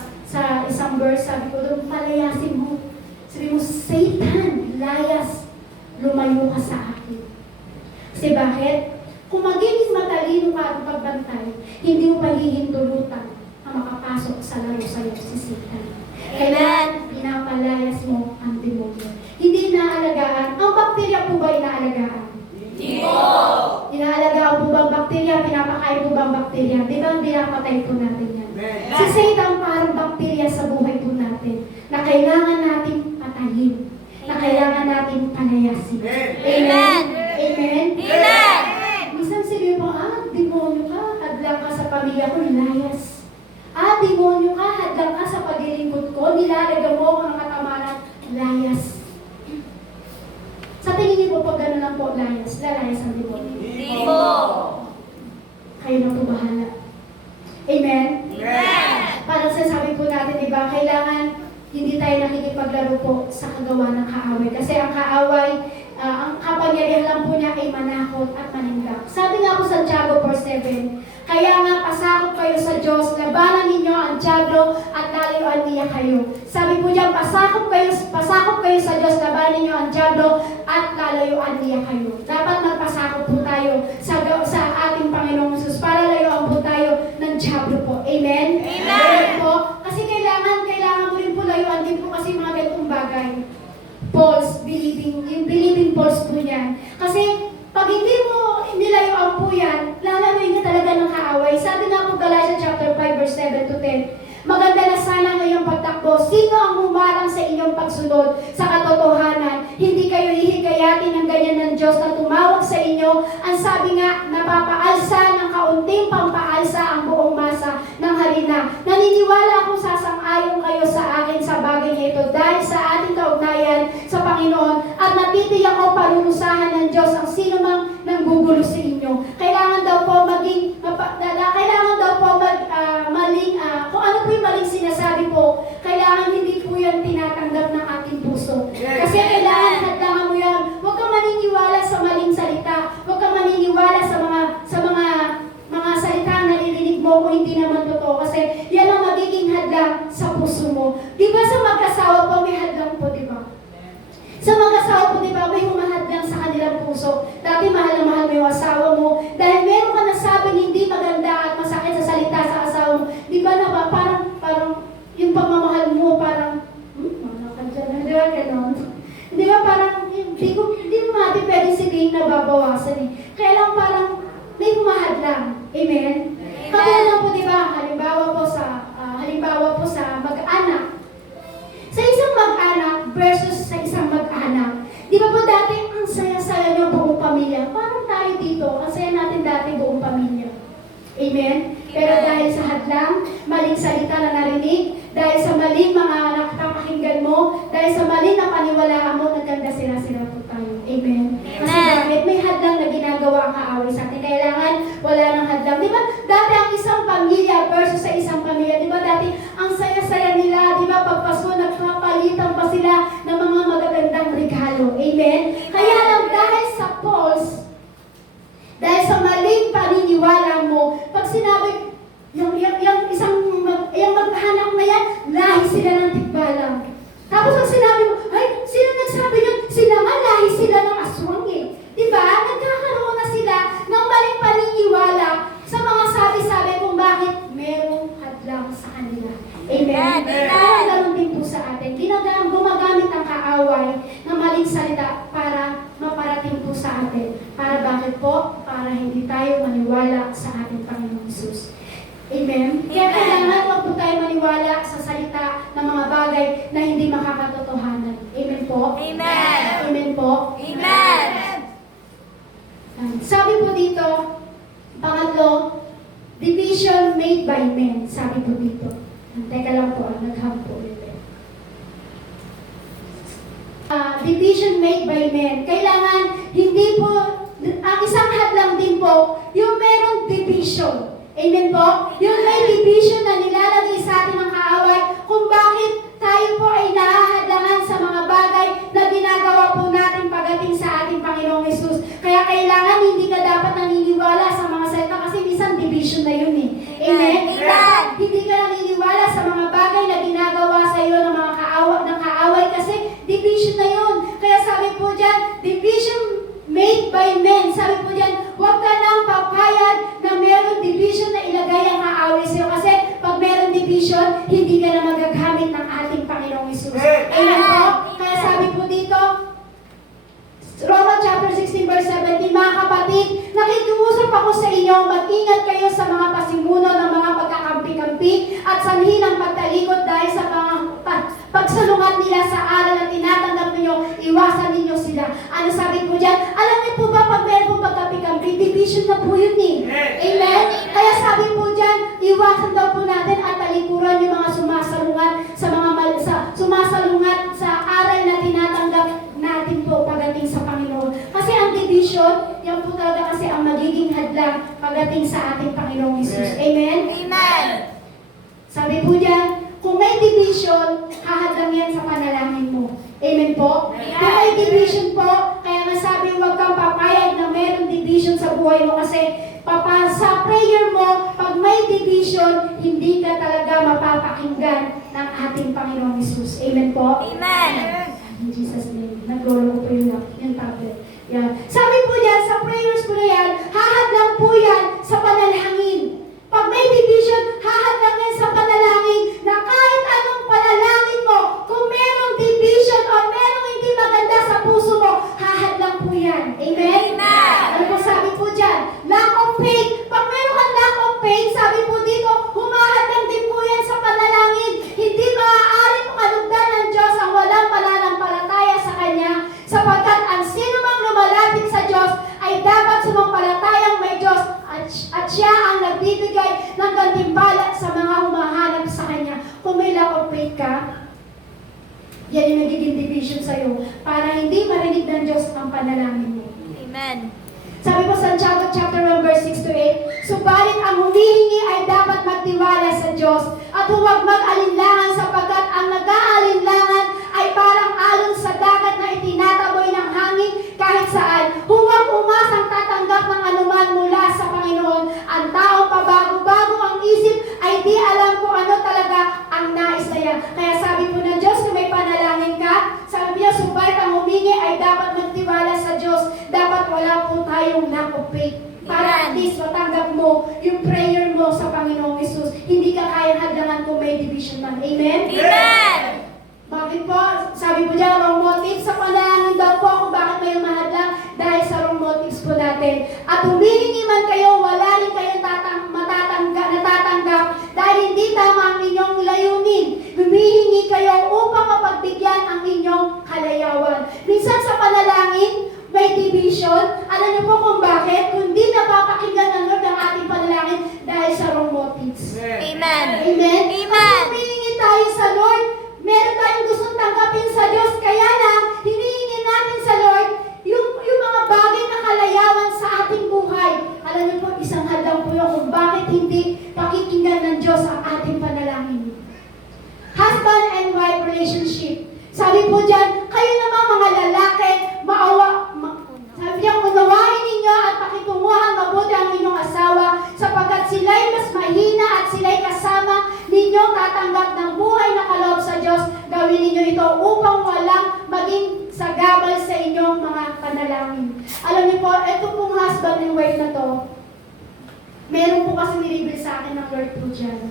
isang verse, sabi ko doon, palayasin mo. Sabi mo, Satan, layas, lumayo ka sa akin. Kasi bakit? Kung magiging matalino ka at pagbantay, hindi mo pahihintulutan na makapasok sa laro sa'yo si Satan. Kailan pinapalayas mo ang demonyo. Hindi inaalagaan. Ang bakterya po ba inaalagaan? Hindi po. Inaalagaan po ba ang bakterya? Pinapakain po ba ang bakterya? Di ba ang pinapatay po natin yan? Si Satan parang bakterya sa buhay po natin na kailangan nating patayin, na kailangan nating palayasin. Amen? pamilya ko, nilayas. Demonyo ka, hadlang ka sa paglilingkod ko, nilalaga mo ako ng katamaran, layas. Sa tingin niyo po, pag gano'n lang po, lalayas ang demonyo. Hindi po. Kayo na po bahala. Amen? Amen. Parang sinasabi po natin, di ba, kailangan hindi tayo nakikipaglaro po sa kagawa ng kaaway. Kasi ang kaaway, ang kapangyarihan lang po niya ay manakot at maninggap. Sabi nga po sa Santiago 4:7, kaya nga pasakop kayo sa Diyos, labanan ninyo ang diablo at lalayuan niya kayo. Sabi po diyan, pasakop kayo sa Diyos, labanan ninyo ang diablo at lalayuan niya kayo. Dapat magpasakop po tayo sa ating Panginoong Hesus para layuan po tayo ng diablo po. Amen? Amen. Po, kasi kailangan mo rin po layuan din po kasi mga ganitong bagay. False believing, yung believing false po yan. Kasi pag hindi mo nilayuan po yan, lalamuin ka talaga ng kaaway. Sabi nga po Galatians chapter 5 verse 7 to 10, maganda na sana ngayong pagtakbo. Sino ang humarang sa inyong pagsunod sa katotohanan? Hindi kayo hihigayatin ng ganyan ng Diyos na tumawag sa inyo. Ang sabi nga, napapaalsa ng kaunting pampaalsa ang buong masa ng harina. Naniniwala akong sasang-ayon kayo sa akin sa bagay na ito dahil sa ating kaugnayan sa Panginoon at natitiyak ko parurusahan ng Diyos ang sino mang nanggugulo sa inyo. Kailangan daw po maling, kung ano po yung maling sinasabi po, kailangan hindi po yan tinatanggap ng ating puso. Kasi kailangan hadlangan mo yan. Huwag kang maniniwala sa maling salita. Huwag kang maniniwala sa mga salita na naririnig mo kung hindi naman totoo. Kasi yan ang magiging hadlang sa puso mo. Di ba sa mag-asawa po may hadlang po, di ba? Sa mag-asawa po, di ba, may humahadlang sa kanilang puso. Dati mahal na mahal mo yung asawa mo. Dahil meron ka nasabing hindi maganda at masakit sa salita sa asawa mo. Di ba na ba, parang yung pagmamahal mo, parang, mana ka dyan, di ba, ganon. Di ba, parang, hindi mo natin pwedeng sabihin na babawasan eh. Kaya lang parang, may humahadlang. Amen? Katulad lang po, di ba, halimbawa po sa mag-anak. Sa isang mag-anak versus sa isang mag-anak. Di ba po dati, ang saya-saya nyo buong pamilya. Parang tayo dito, ang saya natin dati buong pamilya. Amen? Pero dahil sa hadlang, maling salita na narinig, dahil sa maling mga nakakakinggan mo, dahil sa maling na paniwalaan mo, nagkanda sila-sila po tayo. Amen? Kasi bakit may hadlang na ginagawa ang kaaway sa atin. Kailangan wala ng hadlang. Di ba dati ang isang pamilya versus sa isang pamilya, di ba dati ang saya-saya nila, di ba pagpasko nagpapalitan pa sila ng mga magagandang regalo. Amen? Kaya lang dahil sa false, dahil sa maling paniniwala mo, pag sinabi, yung maghanap na yan, lahi sila ng tikbalang. Tapos ang sinabi mo, ay, sino nagsabi yun? Sila nga, lahi sila ng aswang eh. Diba? Nagkakaroon na sila ng maling paniniwala sa mga sabi-sabi kung bakit merong hadlang sa kanila. Amen? Kaya ganoon din po sa atin. Gumagamit ang kaaway ng maling salita para maparating po sa atin. Para bakit po? Para hindi tayo maniwala sa ating Panginoong Hesus. Amen? Kaya kailangan huwag po tayo maniwala sa salita ng mga bagay na hindi makakatotohanan. Amen po? Amen. Amen po? Amen. Sabi po dito, pangatlo, division made by men. Sabi po dito. Teka lang po, nagham po ulit. Division made by men. Kailangan hindi po, ang isang hadlang din po, yung merong division. Amen po? Yung may division na nilalagay sa atin ng kaaway kung bakit tayo po ay nahahadlangan sa mga bagay na ginagawa po natin pagdating sa ating Panginoong Hesus. Kaya kailangan hindi ka dapat naniniwala sa mga salita kasi minsan division na yun eh. Amen? Amen. Hindi ka naniniwala sa mga bagay na ginagawa sa iyo ng mga kaaway kasi division na yun. Kaya sabi po dyan, division made by men. Sabi po dyan, huwag ka nang papayag na meron division na ilagay ang kaaway sa iyo. Kasi pag meron division, hindi ka na magagamit ng ating Panginoong Hesus. Amen po? Kaya sabi po dito, Romans chapter 16 verse 17, mga kapatid, nakikiusap ako sa inyo, mag-ingat kayo sa mga pasimuno ng mga pagkakampi-kampi at sanhi ng pagtalikod dahil sa pagsalungat nila sa aral na tinatanggap ninyo, iwasan ninyo sila. Ano sabi po dyan? Alam niyo po ba, pag meron po pagkakampi-kampi, division na po yun eh. Amen? Kaya sabi po dyan, magiging hadlang pagdating sa ating Panginoong Hesus. Amen? Amen. Sabi po diyan, kung may division, hahadlang yan sa panalangin mo. Amen po? Amen. Kung may division po, kaya nga sabi, huwag kang papayag na mayroong division sa buhay mo kasi sa prayer mo, pag may division, hindi ka talaga mapapakinggan ng ating Panginoong Hesus. Amen po? Amen. In Jesus' name. Naglolo ko po yung tablet. Yan. Sabi po diyan, sa prayers po na yan, hahadlang po yan sa panalangin. Pag may division, hahadlang yan sa panalangin na kahit anong panalangin mo, kung merong division o merong hindi maganda sa puso mo, hahadlang po yan. Amen? Amen. Ano po sabi po dyan? Lack of faith. Pag meron kang lack of faith, sabi po dito, humahadlang din po yan sa panalangin. Hindi maaaring makalugdan ng Diyos ang walang pananampalataya sa Kanya, sapagkat ang sino mang lumalapit sa Diyos ay dapat sumampalatayang may Diyos at siya ang nagbibigay ng gantimpala sa mga humahanap sa Kanya. Kung may lack of faith ka, yan yung nagiging division sa'yo para hindi marinig ng Diyos ang panalangin mo. Amen. Sabi po sa Santiago chapter 1 verse 6 to 8, subalit ang humihingi ay dapat magtiwala sa Diyos at huwag mag-alinlangan sapagkat ang nag-aalinlangan ay parang alon sa dagat na itinataboy ng hangin kahit saan. Huwag umasang tatanggap ng anuman mula sa Panginoon. Ang taong pabago-bago ang isip ay di alam kung ano talaga ang nais na yan. Kaya sabi po ng Diyos, kung may panalangin ka, sabi niya, subalit ang humingi ay dapat magtiwala sa Diyos. Dapat wala po tayong lack of faith. Para at least matanggap mo yung prayer mo sa Panginoong Hesus. Hindi ka kayang hadlangan kung may division man. Amen? Amen. Bakit po? Sabi po dyan, wrong motives sa panalangin daw po kung bakit may mahadlang dahil sa wrong motives po natin. At humihingi man kayo, wala rin kayong natatanggap dahil hindi tama ang inyong layunin. Humihingi kayo upang mapagbigyan ang inyong kalayawan. Minsan sa panalangin, may division. Alam niyo po kung bakit? Kung di napapakinggan ng Lord ang ating panalangin dahil sa wrong motives. Amen. Amen? Amen. Pag humihingi tayo sa Lord, meron tayong gustong tanggapin sa Diyos, kaya lang, hinihingi natin sa Lord yung mga bagay na kalayawan sa ating buhay. Alam niyo po, isang hadlang po yun kung bakit hindi pakikinggan ng Diyos ang ating panalangin. Husband and wife relationship. Sabi po dyan, kayo naman mga lalaki, sabi niya, unawain ninyo at pakitunguhan mabuti ang inyong asawa sapagkat sila'y mas mahina at sila'y kasama ninyong tatanggap ng buhay na kaloob sa Diyos. Gawin ninyo ito upang walang maging sagabal sa inyong mga panalangin. Alam niyo po, ito pong husband and wife na to, meron po kasi nilibig sa akin ng Lord po dyan.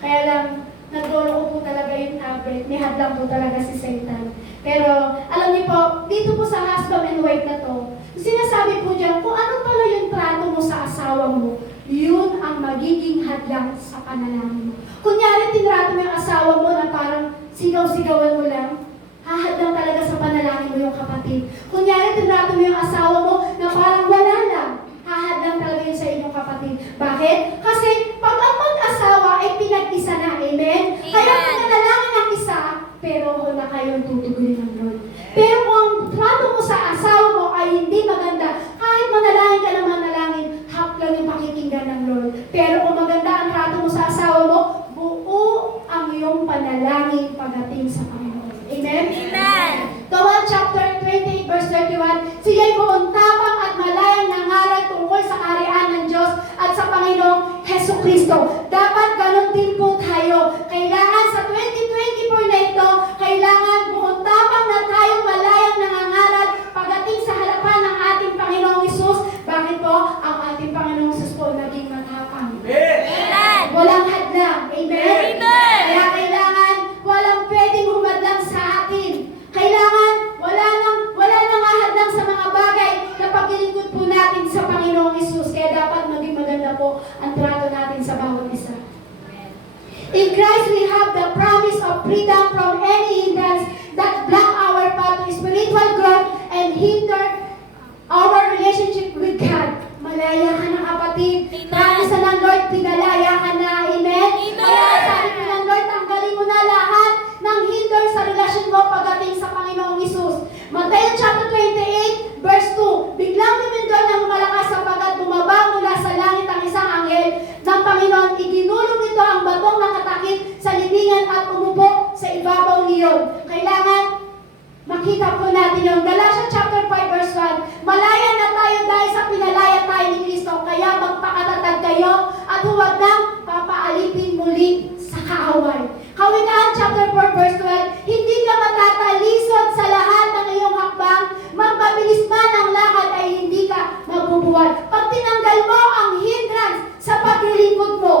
Kaya lang, naglolo ko po talaga yung tablet. May hadlang po talaga si Satan. Pero, alam niyo po, dito po sa husband and wife na to, sinasabi po dyan, kung ano pala yung trato mo sa asawa mo, yun ang magiging hadlang sa panalangin mo. Kunyari, tinrato mo yung asawa mo na parang sigaw-sigawan mo lang, hahadlang talaga sa panalangin mo yung kapatid. Kunyari, tinrato mo yung asawa mo na parang wala lang, hahadlang talaga yun sa inyong kapatid. Bakit? Kasi pag ang mag-asawa ay pinag-isa na, amen? Kaya pinanalangin ang isa, pero wala kayong tutugunin ng Lord. Pero kung ang trato mo sa asawa mo ay hindi maganda, kahit manalangin ka ng manalangin, hap lang yung pakikinggan ng Lord. Pero kung maganda ang trato mo sa asawa mo, buo ang iyong panalangin pagdating sa Panginoon. Amen? Amen. Gawal chapter 28 verse 31, siya'y buong tapang at malayang nangaral tungkol sa kaharian ng Diyos at sa Panginoong Hesus Kristo. Dapat ganun din po tayo. Kailangan sa 2024 na ito, kailangan buong tapang na tayong malayang nangangaral pagdating sa harapan ng ating Panginoong Hesus. Bakit po? Ang ating Panginoong Hesus po naging matapang. Amen. Walang hadlang. Amen? Amen. Kaya kailangan walang pwedeng humadlang sa atin. Kailangan wala nang ahadlang sa mga bagay na paglilingkod po natin sa Panginoong Hesus. Kaya dapat maging maganda po ang trato natin sa bawat isa. In Christ we have the promise of freedom from any hindrance that block our path to spiritual growth and hinder our relationship with God. Malaya ka na kapatid. Amen. Promise ng Lord, pinalaya ka na. Amen? Amen. Kaya sabi ko ng Lord, tanggalin mo na lahat ng hinder sa relasyon mo pagdating sa Panginoong Hesus. Matthew chapter 28, verse 2. Biglang lumindol ng malakas sapagkat bumaba dahil sa pinalaya tayo ni Kristo. Kaya magpakatatag kayo at huwag nang papaalipin muli sa kaaway. Kawikaan chapter 4 verse 12, hindi ka matatalisod sa lahat ng iyong hakbang, magpabilis man ang lakad ay hindi ka mabubuwal. Pag tinanggal mo ang hindrance sa paglilingkod mo,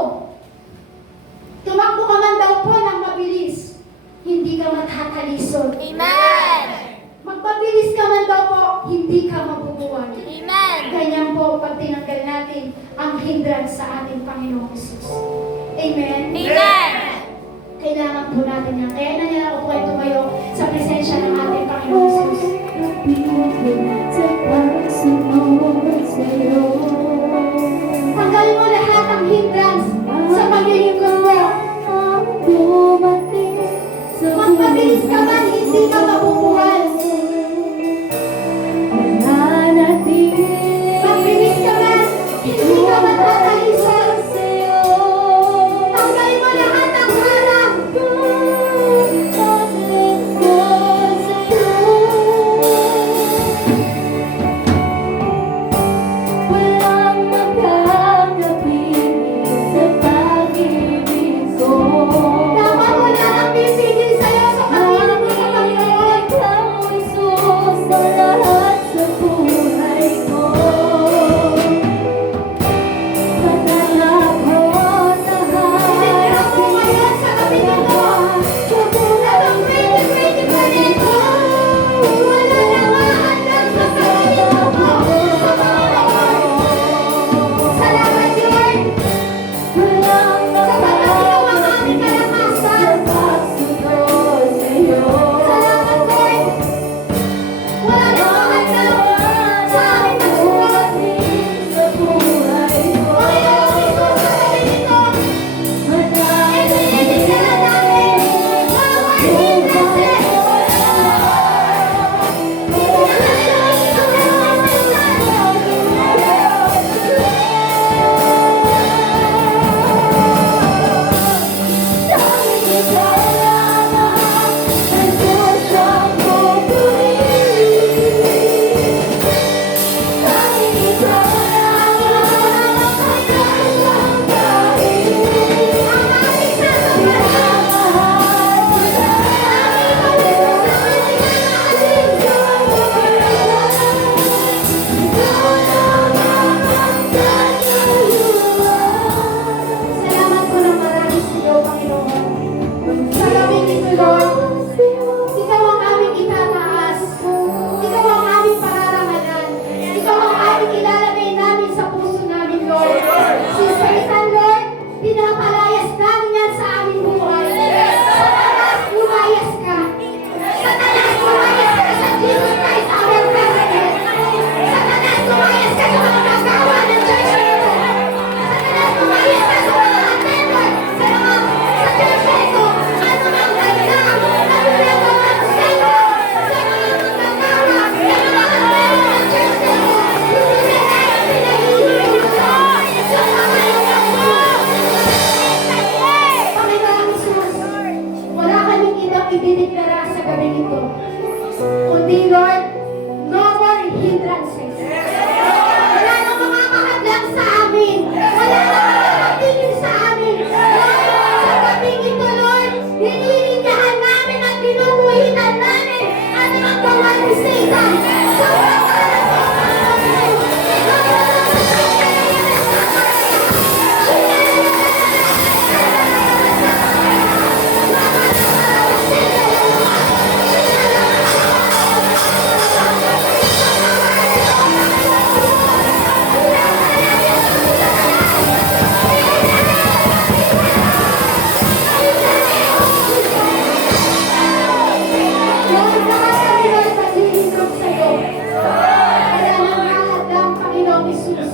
tumakbo ka man daw po ng mabilis, hindi ka matatalisod. Amen. Magpabilis ka man daw po, hindi ka mabubuwal. Amen. Ganyan po pag tinanggal natin ang hindrance sa ating Panginoong Jesus. Amen? Amen. Kailangan po natin yan. Kaya na niya ako po ay tumayo sa presensya ng ating Panginoong Jesus. Tanggalin mo lahat ng hindrance sa paglilingkod mo. Magpabilis ka man, hindi ka mabubuwal. Magbilis ka man, hindi ka matatalisod. Tanggalin mo lahat ng harap. Walang magkakapigil sa pag-ibig ko. Dapat wala nang pipigil sa'yo sa pag-ibig mo sa Panginoon. Ikaw, Jesus, sa lahat sa buhay ko. Pangarap ko lahat. Sinigyan mo ngayon sa gabi nito. At ang 2024 nito, wala na mahanggang sa pag-ibig mo sa Panginoon. Salamat, Lord. Walang Sapat na ang aming kalakasan. pagsunod sa'yo. Salamat, Lord. Wala na mahanggang sa aming pagsunod. Sa buhay ko. Panginoon Jesus, sa gabi nito, ito namin mga hindrances. Salamat po ng marami sa iyo, Panginoon. Sa gabi nito, Lord, Ikaw ang aming itataas. Ikaw ang aming pararangalan. Ikaw ang aming ilalagay namin sa puso namin, Lord. Si Satan, Lord, pinapalayas namin yan sa aming buhay. Satanas, lumayas ka. Satanas, lumayas ka sa Jesus Christ, our President. Satanas, lumayas ka sa mga kagawa ng church nito. Satanas, lumayas ka sa mga attendant, sa church nito. Ano mang ganda ang ginagawa ng Satan sa mga magagawa, sa mga attendant ng church nito. Hindi na tayo pinahihirap sa Panginoon mo. Panginoon Jesus, wala kaming ibang idineklara sa gabi nito. Kundi, Lord, no more hindrances. Wala nang makakahadlang sa amin. Wala nang makakapigil sa amin. Lord, sa gabi nito, Lord, hinihingahan namin at pinupuhitan namin ang mga gawa ni Satan. Sa pangalan mo, Lord, lahat kami, Lord, naglilingkod sa'yo. Wala nang mahadlang, Panginoong Jesus,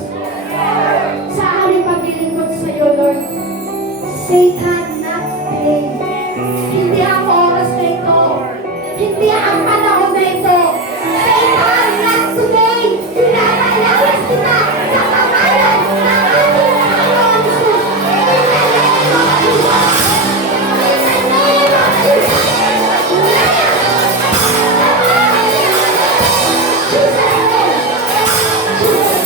sa aming paglilingkod sa'yo, Lord. Satan, not today. Hindi ang oras na ito. Hindi ang panahon na ito. Satan, not today. Pinapalayas kita sa pangalan ng ating Panginoong Jesus. In the name of Jesus. In the name of Jesus. Jesus name. Jesus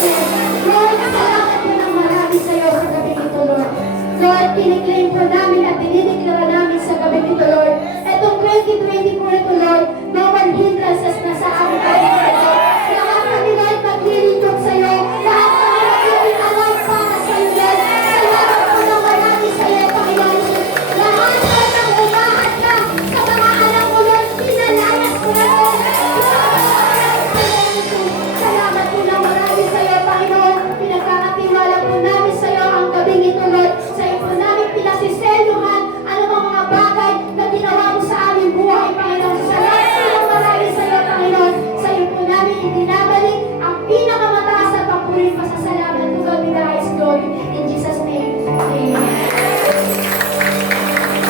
Lord.